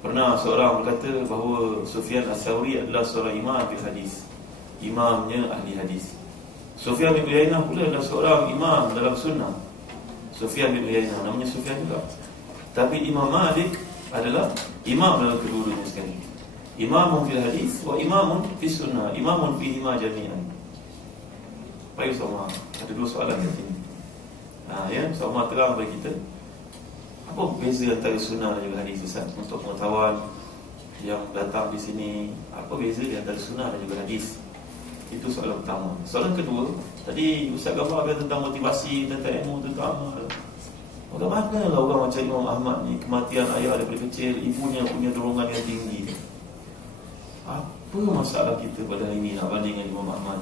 Pernah seorang berkata bahawa Sufyan Ats-Tsauri adalah seorang imam bil hadis. Imamnya ahli hadis. Sufyan bin Uyainah pula adalah seorang imam dalam sunnah. Sufyan bin Uyainah namanya Sufyan juga. Tapi Imam Malik adalah imam dalam kedua-duanya sekali. Imamun fil hadis wa imamun fis sunnah, imamun fihima jami'an. Baik sama, ada dua soalan di sini. Ya, sama terang bagi kita. Apa beza antara sunnah dan juga hadis, Ustaz? Untuk pengetahuan yang datang di sini, apa beza antara sunnah dan juga hadis? Itu soalan pertama. Soalan kedua, tadi Ustaz gambarkan tentang motivasi, tentang ilmu, tentang amal. Bagaimana orang macam Imam Ahmad ni, kematian ayah daripada kecil, ibunya punya dorongan yang tinggi. Apa masalah kita pada hari ini nak banding dengan Imam Ahmad?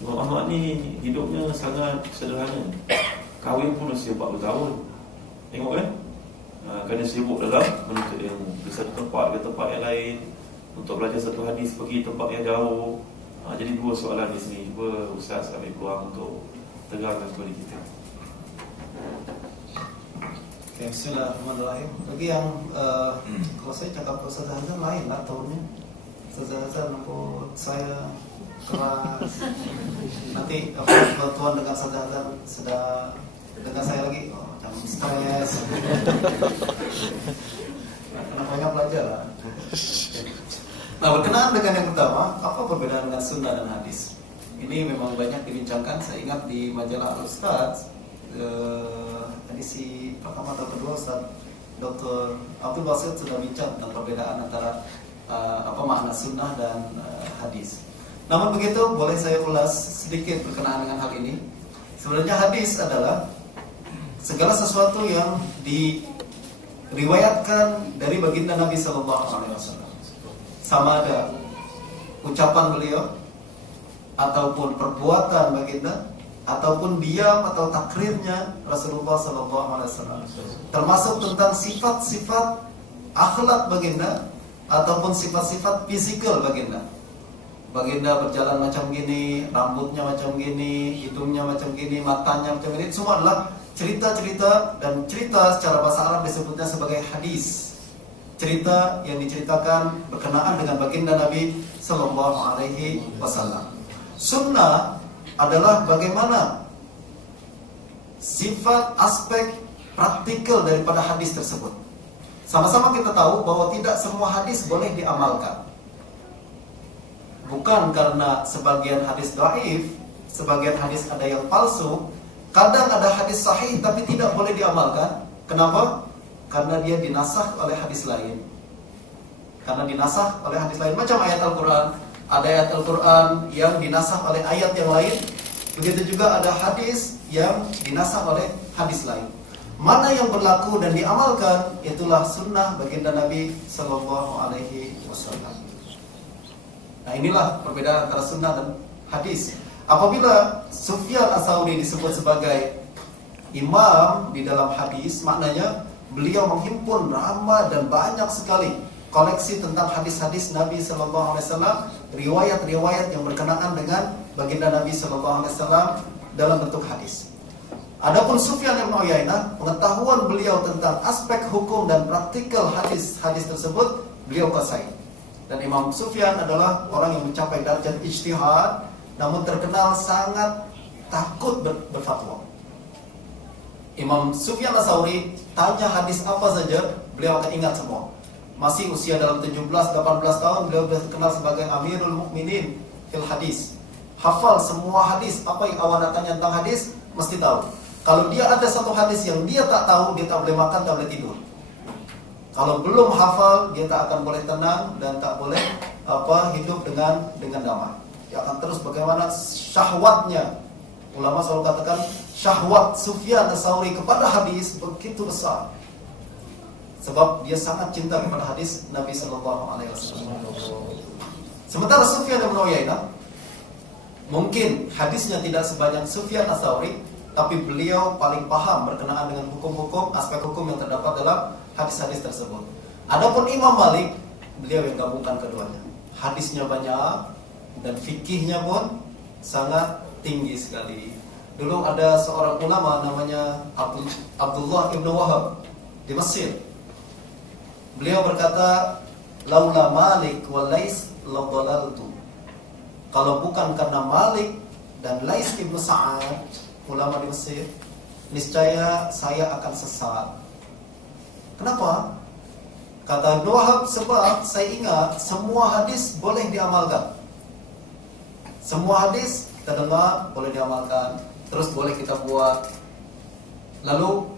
Imam Ahmad ni hidupnya sangat sederhana. Kahwin pun usia 40 tahun. Tengok kan? Kerana sibuk dalam menuntut ilmu. Dari satu tempat ke tempat yang lain, untuk belajar satu hadis pergi tempat yang jauh. Jadi dua soalan di sini. Cuba Ustaz ambil peluang untuk terangkan kepada kita. Okay, bismillahirrahmanirrahim. Bagi yang kalau saya cakap Ustaz Hazan lain lah tahunnya. Ustaz Hazan nampak saya keras. Nanti tuan dengan Ustaz Hazan sudah dengan saya lagi, jangan stres. Karena banyak belajar lah. Nah, berkenaan dengan yang pertama, apa perbedaan dengan sunnah dan hadis? Ini memang banyak dibincangkan. Saya ingat di majalah Al-Ustaz edisi pertama atau kedua, Ustaz Dr. Abdul Basit sudah bincang tentang perbedaan antara apa makna sunnah dan hadis. Namun begitu, boleh saya ulas sedikit berkenaan dengan hal ini. Sebenarnya hadis adalah segala sesuatu yang diriwayatkan dari baginda Nabi SAW. Sama ada ucapan beliau, ataupun perbuatan baginda, ataupun diam atau takrirnya Rasulullah SAW. Termasuk tentang sifat-sifat akhlak baginda, ataupun sifat-sifat fisikal baginda. Baginda berjalan macam gini, rambutnya macam gini, hidungnya macam gini, matanya macam gini. Semua adalah cerita-cerita, dan cerita secara bahasa Arab disebutnya sebagai hadis. Cerita yang diceritakan berkenaan dengan baginda Nabi Sallallahu Alaihi Wasallam. Sunnah adalah bagaimana sifat aspek praktikal daripada hadis tersebut. Sama-sama kita tahu bahwa tidak semua hadis boleh diamalkan. Bukan karena sebagian hadis dhaif, sebagian hadis ada yang palsu. Kadang ada hadis sahih tapi tidak boleh diamalkan. Kenapa? Karena dia dinasakh oleh hadis lain. Karena dinasakh oleh hadis lain. Macam ayat Al-Quran. Ada ayat Al-Quran yang dinasakh oleh ayat yang lain. Begitu juga ada hadis yang dinasakh oleh hadis lain. Mana yang berlaku dan diamalkan, itulah sunnah baginda Nabi Sallallahu Alaihi Wasallam. Nah, inilah perbedaan antara sunnah dan hadis. Apabila Sufyan Ats-Tsauri disebut sebagai imam di dalam hadis, maknanya beliau menghimpun ramai dan banyak sekali koleksi tentang hadis-hadis Nabi Sallallahu Alaihi Wasallam, riwayat-riwayat yang berkenaan dengan baginda Nabi Sallallahu Alaihi Wasallam dalam bentuk hadis. Adapun Sufyan bin Uyainah, pengetahuan beliau tentang aspek hukum dan praktikal hadis-hadis tersebut beliau kuasai. Dan Imam Sufyan adalah orang yang mencapai darjat ijtihad, namun terkenal sangat takut berfatwa. Imam Sufyan Ats-Tsauri tanya hadis apa saja, beliau akan ingat semua. Masih usia dalam 17-18 tahun, beliau terkenal sebagai Amirul Mukminin fil hadis. Hafal semua hadis, apa yang awak nak tanya tentang hadis, mesti tahu. Kalau dia ada satu hadis yang dia tak tahu, dia tak boleh makan, tak boleh tidur. Kalau belum hafal, dia tak akan boleh tenang dan tak boleh hidup dengan damai. Dia akan terus bagaimana syahwatnya. Ulama selalu katakan syahwat Sufyan Ats-Tsauri kepada hadis begitu besar. Sebab dia sangat cinta kepada hadis Nabi Sallallahu Alaihi Wasallam. Sementara Sufyan bin Uyainah, mungkin hadisnya tidak sebanyak Sufyan Ats-Tsauri, tapi beliau paling paham berkenaan dengan hukum-hukum, aspek hukum yang terdapat dalam hadis-hadis tersebut. Adapun Imam Malik, beliau yang gabungkan keduanya. Hadisnya banyak, dan fikihnya pun sangat tinggi sekali. Dulu ada seorang ulama namanya Abdullah ibn Wahab di Mesir. Beliau berkata, laula Malik wal Lais ladhalaltu. Kalau bukan karena Malik dan Lais ibn Sa'ad, ulama di Mesir, niscaya saya akan sesat. Kenapa? Kata Ibn Wahab, sebab saya ingat semua hadis boleh diamalkan. Semua hadis kita dengar boleh diamalkan, terus boleh kita buat. Lalu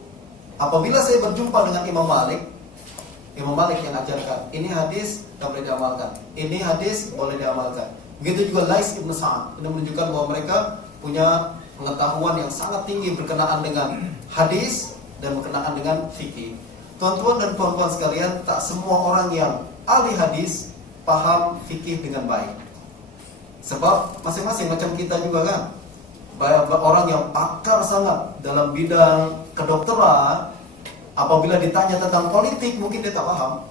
apabila saya berjumpa dengan Imam Malik yang ajarkan, ini hadis tidak boleh diamalkan, ini hadis boleh diamalkan. Begitu juga Lais ibn Sa'ad. Ini menunjukkan bahwa mereka punya pengetahuan yang sangat tinggi berkenaan dengan hadis dan berkenaan dengan fikih. Tuan-tuan dan puan-puan sekalian, tak semua orang yang ahli hadis paham fikih dengan baik. Sebab masing-masing macam kita juga kan, banyak orang yang pakar sangat dalam bidang kedokteran, apabila ditanya tentang politik mungkin dia tak paham.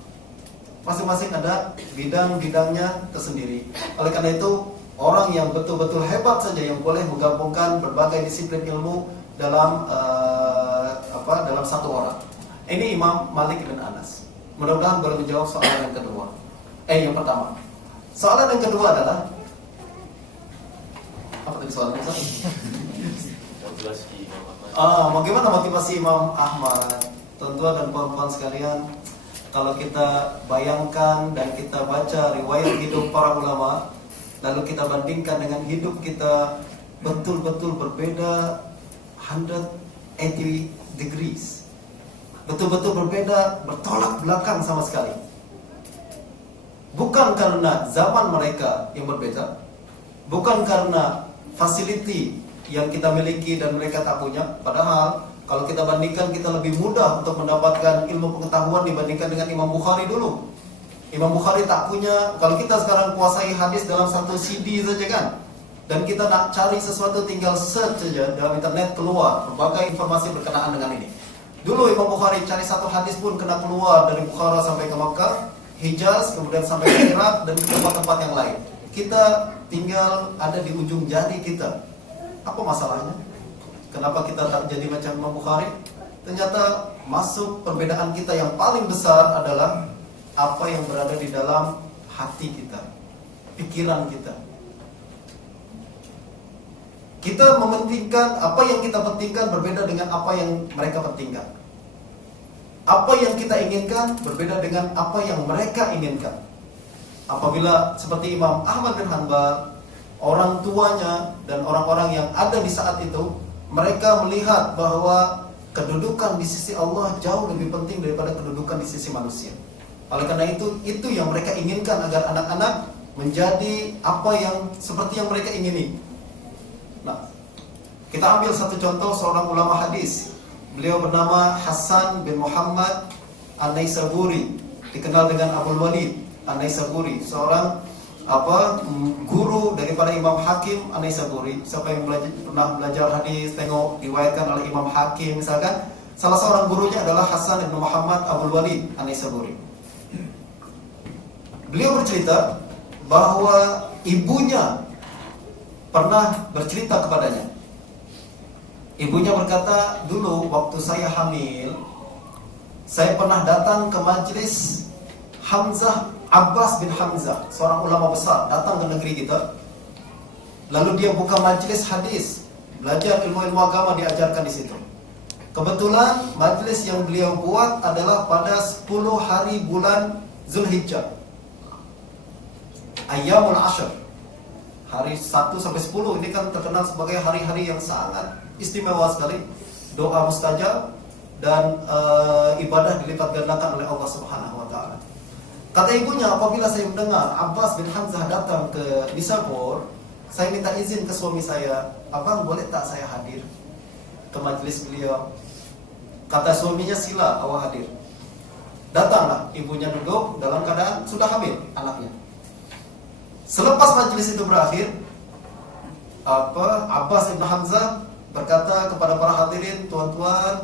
Masing-masing ada bidang-bidangnya tersendiri. Oleh karena itu, orang yang betul-betul hebat saja yang boleh menggabungkan berbagai disiplin ilmu dalam dalam satu orang. Ini Imam Malik bin Anas. Mudah-mudahan boleh menjawab soalan yang kedua. Yang pertama. Soalan yang kedua adalah apa tadi soalannya? Motivasi Imam Ahmad. Bagaimana motivasi Imam Ahmad? Tuan-tuan dan puan-puan sekalian, kalau kita bayangkan dan kita baca riwayat hidup para ulama, lalu kita bandingkan dengan hidup kita, betul-betul berbeda 180 degrees. Betul-betul berbeda, bertolak belakang sama sekali. Bukan karena zaman mereka yang berbeda, bukan karena fasiliti yang kita miliki dan mereka tak punya. Padahal kalau kita bandingkan, kita lebih mudah untuk mendapatkan ilmu pengetahuan dibandingkan dengan Imam Bukhari dulu. Imam Bukhari tak punya, kalau kita sekarang kuasai hadis dalam satu CD saja kan, dan kita nak cari sesuatu tinggal search saja dalam internet, keluar berbagai informasi berkenaan dengan ini. Dulu Imam Bukhari cari satu hadis pun kena keluar dari Bukhara sampai ke Makkah, Hijaz, kemudian sampai ke Irak dan ke tempat-tempat yang lain. Kita tinggal ada di ujung jari kita. Apa masalahnya? Kenapa kita tak jadi macam Imam Bukhari? Ternyata masuk perbedaan kita yang paling besar adalah apa yang berada di dalam hati kita, pikiran kita. Kita mementingkan, apa yang kita pentingkan berbeda dengan apa yang mereka pentingkan. Apa yang kita inginkan berbeda dengan apa yang mereka inginkan. Apabila seperti Imam Ahmad bin Hanbal, orang tuanya dan orang-orang yang ada di saat itu, mereka melihat bahwa kedudukan di sisi Allah jauh lebih penting daripada kedudukan di sisi manusia. Oleh karena itu yang mereka inginkan, agar anak-anak menjadi apa yang seperti yang mereka ingini. Nah, kita ambil satu contoh seorang ulama hadis. Beliau bernama Hasan bin Muhammad An-Naisaburi, dikenal dengan Abul Walid An-Naisaburi, seorang guru daripada Imam Hakim An-Naisaburi. Siapa yang pernah belajar hadis, tengok diriwayatkan oleh Imam Hakim misalkan, salah seorang gurunya adalah Hasan bin Muhammad Abul Walid An-Naisaburi. Beliau bercerita bahwa ibunya pernah bercerita kepadanya. Ibunya berkata, dulu waktu saya hamil, saya pernah datang ke majlis Hamzah, Abbas bin Hamzah, seorang ulama besar, datang ke negeri kita. Lalu dia buka majlis hadis, belajar ilmu-ilmu agama diajarkan di situ. Kebetulan majlis yang beliau buat adalah pada 10 hari bulan Zulhijjah, Ayyamul Ashr. Hari 1 sampai 10 ini kan terkenal sebagai hari-hari yang sangat istimewa sekali. Doa mustajab dan ibadah dilipat gandakan oleh Allah Subhanahu wa taala. Kata ibunya, apabila saya mendengar Abbas bin Hamzah datang ke Nisapur, saya minta izin ke suami saya, "Abang, boleh tak saya hadir ke majlis beliau?" Kata suaminya, "Sila, awak hadir." Datanglah ibunya, duduk dalam keadaan sudah hamil anaknya. Selepas majlis itu berakhir, Abbas bin Hamzah berkata kepada para hadirin, "Tuan-tuan,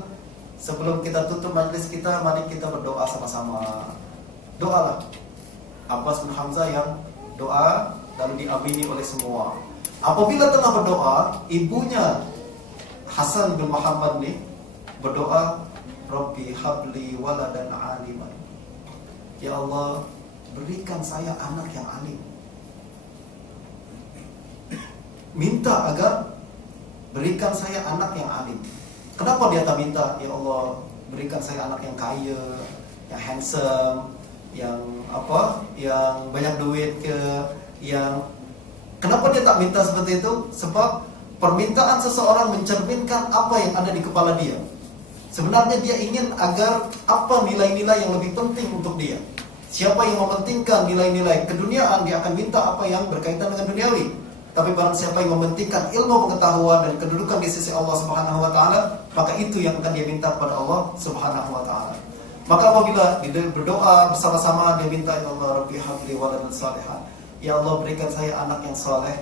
sebelum kita tutup majlis kita, mari kita berdoa sama-sama." Doalah. Abbas bin Hamzah yang doa lalu diamini oleh semua. Apabila tengah berdoa, ibunya Hasan bin Muhammad nih berdoa, Rabbi habli waladan aliman. Ya Allah, berikan saya anak yang alim. Minta agar berikan saya anak yang alim. Kenapa dia tak minta, ya Allah, berikan saya anak yang kaya, yang handsome, yang banyak duit yang kenapa dia tak minta seperti itu? Sebab permintaan seseorang mencerminkan apa yang ada di kepala dia. Sebenarnya dia ingin agar apa nilai-nilai yang lebih penting untuk dia. Siapa yang mementingkan nilai-nilai keduniaan, dia akan minta apa yang berkaitan dengan duniawi. Tapi barang siapa yang mementingkan ilmu pengetahuan dan kedudukan di sisi Allah Subhanahu wa taala, maka itu yang akan dia minta kepada Allah Subhanahu wa taala. Maka apabila dia berdoa bersama-sama, dia minta, ya Allah, Rabbi habli waladan salihan. Ya Allah, berikan saya anak yang saleh.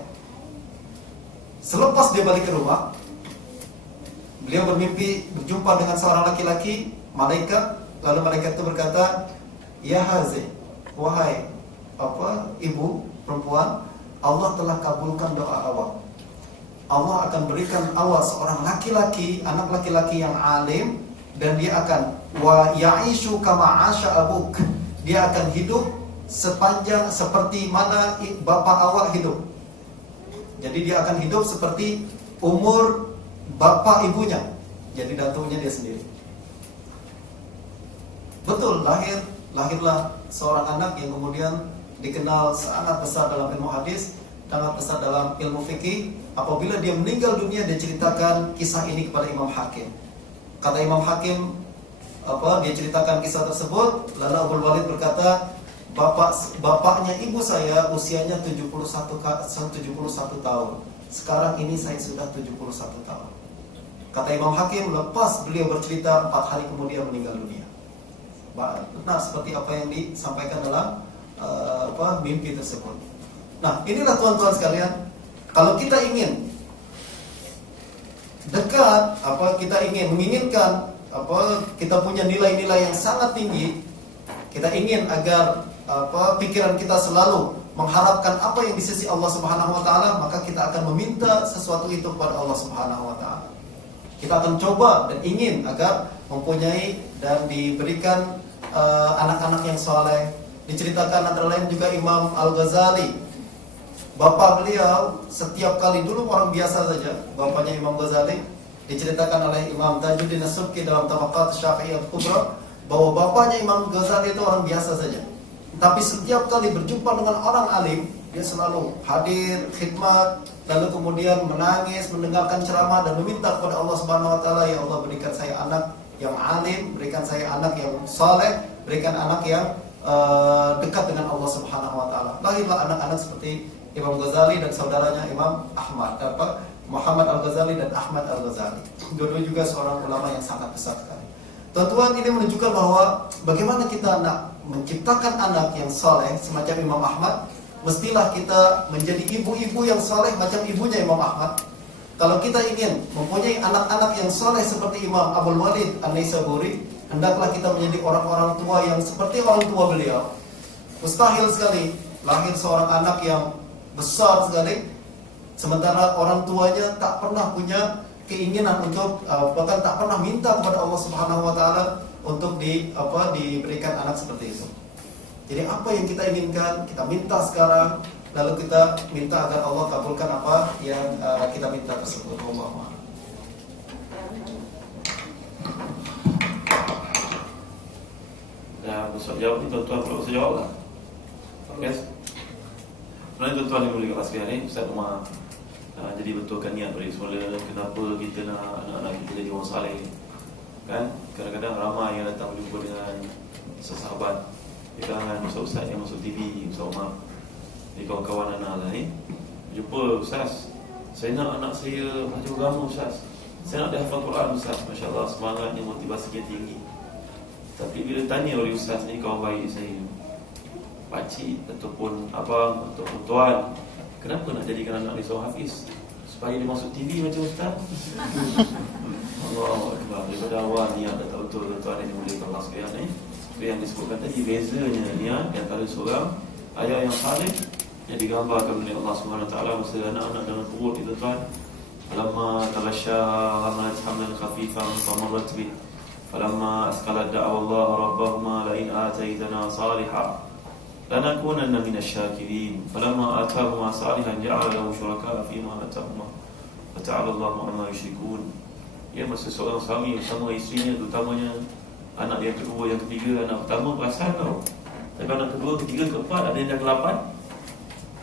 Selepas dia balik ke rumah, beliau bermimpi berjumpa dengan seorang laki-laki, malaikat. Lalu malaikat itu berkata, ya Hazi, wahai ibu perempuan, Allah telah kabulkan doa awak. Allah akan berikan awak seorang laki-laki, anak laki-laki yang alim, dan dia akan wa ya'ishu kama 'asha abuk. Dia akan hidup sepanjang seperti mana bapak awak hidup. Jadi dia akan hidup seperti umur bapak ibunya. Jadi datuknya dia sendiri. Betul, lahirlah seorang anak yang kemudian dikenal sangat besar dalam ilmu hadis, sangat besar dalam ilmu fikih. Apabila dia meninggal dunia, dia ceritakan kisah ini kepada Imam Hakim. Kata Imam Hakim, dia ceritakan kisah tersebut. Lalu Abdul Walid berkata, bapaknya ibu saya usianya 71 tahun. Sekarang ini saya sudah 71 tahun. Kata Imam Hakim, lepas beliau bercerita 4 hari kemudian meninggal dunia. Benar seperti apa yang disampaikan dalam mimpi tersebut. Nah, inilah tuan-tuan sekalian, kalau kita ingin dekat, kita menginginkan kita punya nilai-nilai yang sangat tinggi, kita ingin agar pikiran kita selalu mengharapkan apa yang di sisi Allah Subhanahu wa taala, maka kita akan meminta sesuatu itu kepada Allah Subhanahu wa taala. Kita akan coba dan ingin agar mempunyai dan diberikan anak-anak yang soleh. Diceritakan antara lain juga Imam Al-Ghazali. Bapak beliau setiap kali, dulu orang biasa saja, bapaknya Imam Ghazali. Diceritakan oleh Imam Tajuddin As-Subki dalam Tabaqat Syafi'iyah Kubra, bahwa bapaknya Imam Ghazali itu orang biasa saja. Tapi setiap kali berjumpa dengan orang alim, dia selalu hadir, khidmat, lalu kemudian menangis, mendengarkan ceramah dan meminta kepada Allah Subhanahu wa taala, ya Allah, berikan saya anak yang alim, berikan saya anak yang saleh, berikan anak yang dekat dengan Allah Subhanahu wa taala. Lahirlah anak-anak seperti Imam Ghazali dan saudaranya Imam Muhammad Al-Ghazali dan Ahmad Al-Ghazali. Dua-dua juga seorang ulama yang sangat besar sekali. Tuan-tuan, ini menunjukkan bahwa bagaimana kita nak menciptakan anak yang saleh semacam Imam Ahmad, mestilah kita menjadi ibu-ibu yang saleh macam ibunya Imam Ahmad. Kalau kita ingin mempunyai anak-anak yang saleh seperti Imam Abdul Walid An-Naisaburi, hendaklah kita menjadi orang-orang tua yang seperti orang tua beliau. Mustahil sekali lahir seorang anak yang besar sekali, sementara orang tuanya tak pernah punya keinginan untuk bahkan tak pernah minta kepada Allah Subhanahu wa taala untuk diberikan anak seperti itu. Jadi apa yang kita inginkan, kita minta sekarang, lalu kita minta agar Allah kabulkan apa yang kita minta tersebut. Allahumma. Dah besok jawab ni tuan-tuan perlu usah jawab lah. Okey. Sebenarnya tuan-tuan yang boleh kat sekalian ni, Ustaz Umar jadi betulkan niat dari semula. Kenapa kita nak anak-anak kita jadi orang saleh, kan? Kadang-kadang ramai yang datang berjumpa dengan sesahabat di kalangan ustaz-ustaz yang masuk TV, Ustaz Umar, jadi kawan-kawan anak lah ni, jumpa, Ustaz, saya nak anak saya belajar agama, Ustaz, saya nak dia hafal Quran, Ustaz. Masya Allah, semangatnya, motivasinya tinggi. Tapi bila tanya oleh Ustaz ni, kawan baik saya, pakcik ataupun abang ataupun tuan, kenapa nak jadikan anak ni seorang hafiz? Supaya dia masuk TV macam Ustaz? Allah Akbar. Daripada awal niat dah tak betul, tuan yang dimuliakan Allah sekalian ni. Yang disebutkan tadi, bezanya niat antara seorang ayah yang saleh yang digambarkan oleh Allah Subhanahu Wa Taala masa anak-anak dalam perut itu tuan. Falamma taghasha hamalat hamlan khafifan famarrat bih. Falamma asqalat da'wa Allah rabbahuma la in ataitana salihan lanakunanna minasyakirin. Falamma atahuma salihan ja'ala lahu syuraka fima atahuma. Fata'ala Allahu amma yushrikun. Ya, masa seorang suami bersama isterinya, terutamanya anak yang kedua, yang ketiga. Anak pertama perasan tau, tapi anak kedua, ketiga, keempat, ada yang dah ke-8,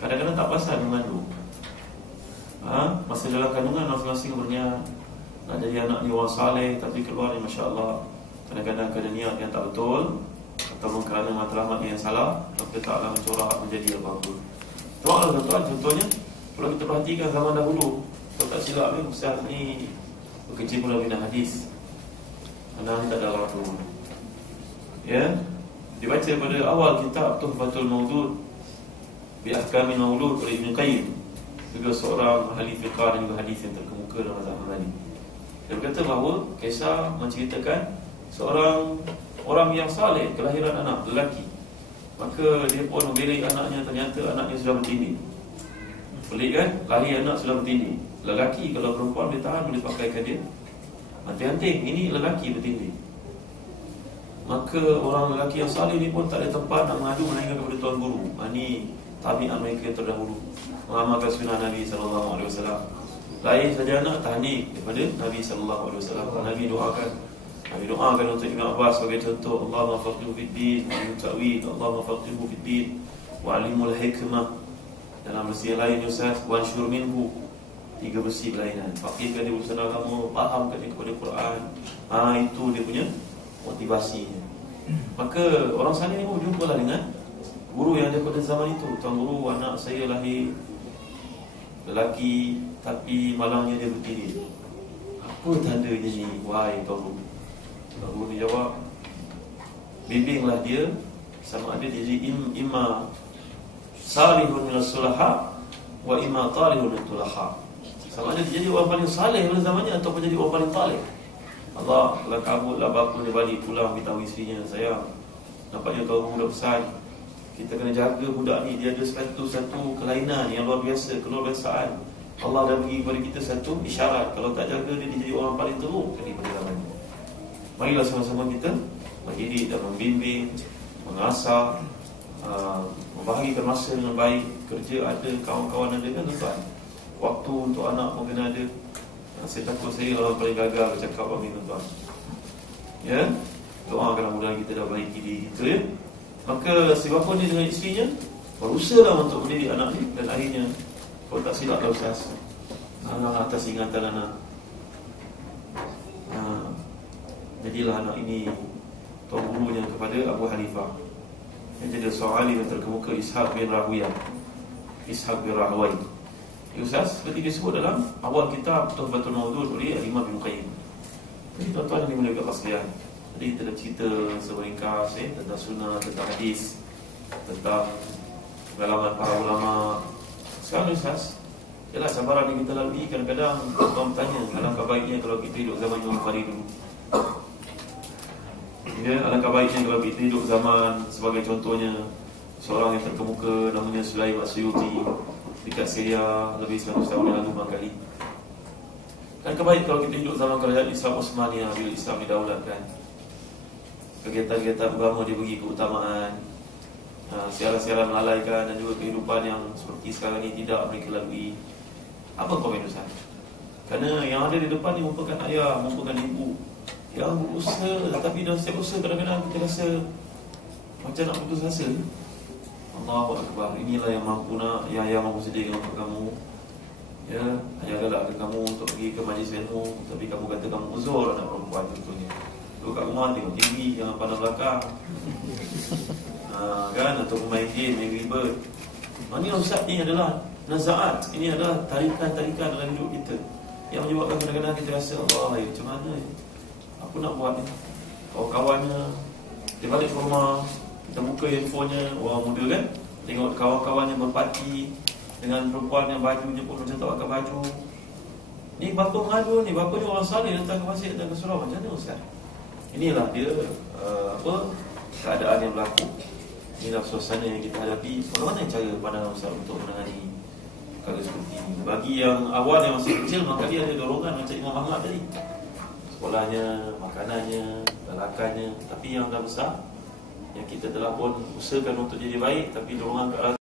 kadang-kadang tak perasan mengandung. Masa dalam kandungan masing-masing berniat nak jadi anak ni orang saleh, tapi keluar ni Masya Allah kadang-kadang kerana niat yang tak betul ataupun kerana matlamat yang salah, maka taklah mencorak menjadi apa-apa. Tuan-tuan, contohnya kalau kita perhatikan zaman dahulu, kalau tak silap ni Ustaz ni bekerja pula bina hadis, anak tak ada waktu. Ya, dibaca pada awal kitab Tuhfatul Maudud bi Ahkamil Maulud oleh Ibn Qayyim, juga seorang ahli fiqh dan juga hadis yang terkemuka dalam mazhab Hambali. Dia berkata bahawa kisah menceritakan seorang orang yang saleh, kelahiran anak lelaki, maka dia pun membeli anaknya, ternyata anaknya sudah bertindih. Pelik kan? Lahir anak sudah bertindih. Lelaki, kalau perempuan boleh tahan, boleh pakaikan dia anting-anting. Ini lelaki bertindih. Maka orang lelaki yang saleh ni pun tak ada tempat nak mengadu melainkan kepada tuan guru. Ini tabi'at mereka yang terdahulu, mengamalkan sunnah Nabi SAW. Lahir saja anak, tahnik daripada Nabi SAW. Nabi doakan untuk Ibn Abbas sebagai contoh, Allahumma faqihu fid din wa alim ta'wil, Allahumma faqihu fid din wa alimul hikmah. Dalam versi yang lain Ustaz, wansyur minhu, 3 versi berlainan. Faqihkan dia urusan agama, fahamkan dia kepada Quran. Itu dia punya motivasinya. Maka orang saleh ni pun jumpalah dengan guru yang ada pada zaman itu. Tuan guru, anak saya lahir lelaki tapi malangnya dia bertindih. Apa tandanya ni? Wahai tuan guru. Tuan guru ni jawab, bimbinglah dia sama ada dia jadi imma salihun minas sulaha wa imma talihun minat tulaha. Sama ada dia jadi orang paling saleh pada zamannya ataupun jadi orang paling talih. Allah lah kabutlah bapa dia balik pulang beritahu isterinya, sayang, nampaknya kau dah besar, kita kena jaga budak ni, dia ada satu kelainan yang luar biasa, keluarbiasaan. Allah dah bagi kepada kita satu isyarat, kalau tak jaga dia jadi orang paling teruk kali pada zaman ni. Marilah sama-sama kita mendidik dan membimbing, mengasah, membahagikan masa dengan baik. Kerja ada, kawan-kawan ada kan tuan. Waktu untuk anak pun kena ada. Saya takut saya orang paling gagal bercakap amin tuan. Ya, doakanlah mudah kita dah baiki diri kita ya. Maka si bapa ni dengan isterinya berusaha untuk mendidik anak ni, dan akhirnya kalau tak silap Ustaz, atas ingatan anak, jadilah anak ini tuan gurunya kepada Abu Hanifah, yang jadi seorang alim yang terkemuka, Ishaq bin Rahwiyah, Ishaq bin Rahway. Ustaz, seperti disebut dalam awal kitab Tuhfatul Maudud oleh Imam Ibn Qayyim. Jadi tuan-tuan yang mulia kat sekalian, jadi kita dah cerita seringkas tentang sunnah, tentang hadis, tentang pengalaman para ulama. Sekarang Ustaz, ialah cabaran yang kita lalui. Kadang-kadang orang bertanya, alangkah baiknya kalau kita hidup zaman Imam Bukhari dulu. Ya, alangkah baiknya kalau kita hidup zaman, sebagai contohnya, seorang yang terkemuka namanya Sulaim As-Suyuti dekat Syria lebih 100 tahun yang lalu barangkali. Kan kebaik kalau kita hidup zaman kerajaan Islam Osmaniyah, bila Islam didaulatkan, kegiatan-kegiatan agama diberi keutamaan, siaran-siaran melalaikan dan juga kehidupan yang seperti sekarang ini tidak mereka lalui. Apa komen Ustaz? Kerana yang ada di depan ni merupakan ayah, merupakan ibu yang berusaha, tapi dalam setiap usaha kadang-kadang kita rasa macam nak putus asa. Allahu Akbar, inilah yang mampu nak, yang mampu sediakan untuk kamu. Ya, ayah galakkan kamu untuk pergi ke majlis ilmu, tapi kamu kata kamu uzur anak perempuan tentunya. Duduk kat rumah tengok TV, jangan pandang belakang. Kan, atau main game, main ribet. Ini Ustaz, ini adalah nazaat, ini adalah tarikan-tarikan dalam hidup kita yang menyebabkan kadang-kadang kita rasa, Allah, macam mana aku nak buat ni? Kawan-kawannya dia balik ke rumah, kita buka handphonenya, orang muda kan, tengok kawan-kawannya berparti dengan perempuan yang bajunya pun macam tak pakai baju. Ni bapa mengadu ni, bapanya orang saleh datang ke masjid, datang ke surau. Macam mana Ustaz? Inilah dia keadaan yang berlaku. inilah suasana yang kita hadapi. Bagaimana cara pandangan Ustaz untuk menangani perkara seperti ini? Bagi yang awal yang masih kecil, maka dia ada dorongan macam Imam Ahmad tadi, sekolahnya, makanannya, galakannya. Tapi yang dah besar, yang kita telah pun usahakan untuk jadi baik, tapi dorongan ke arah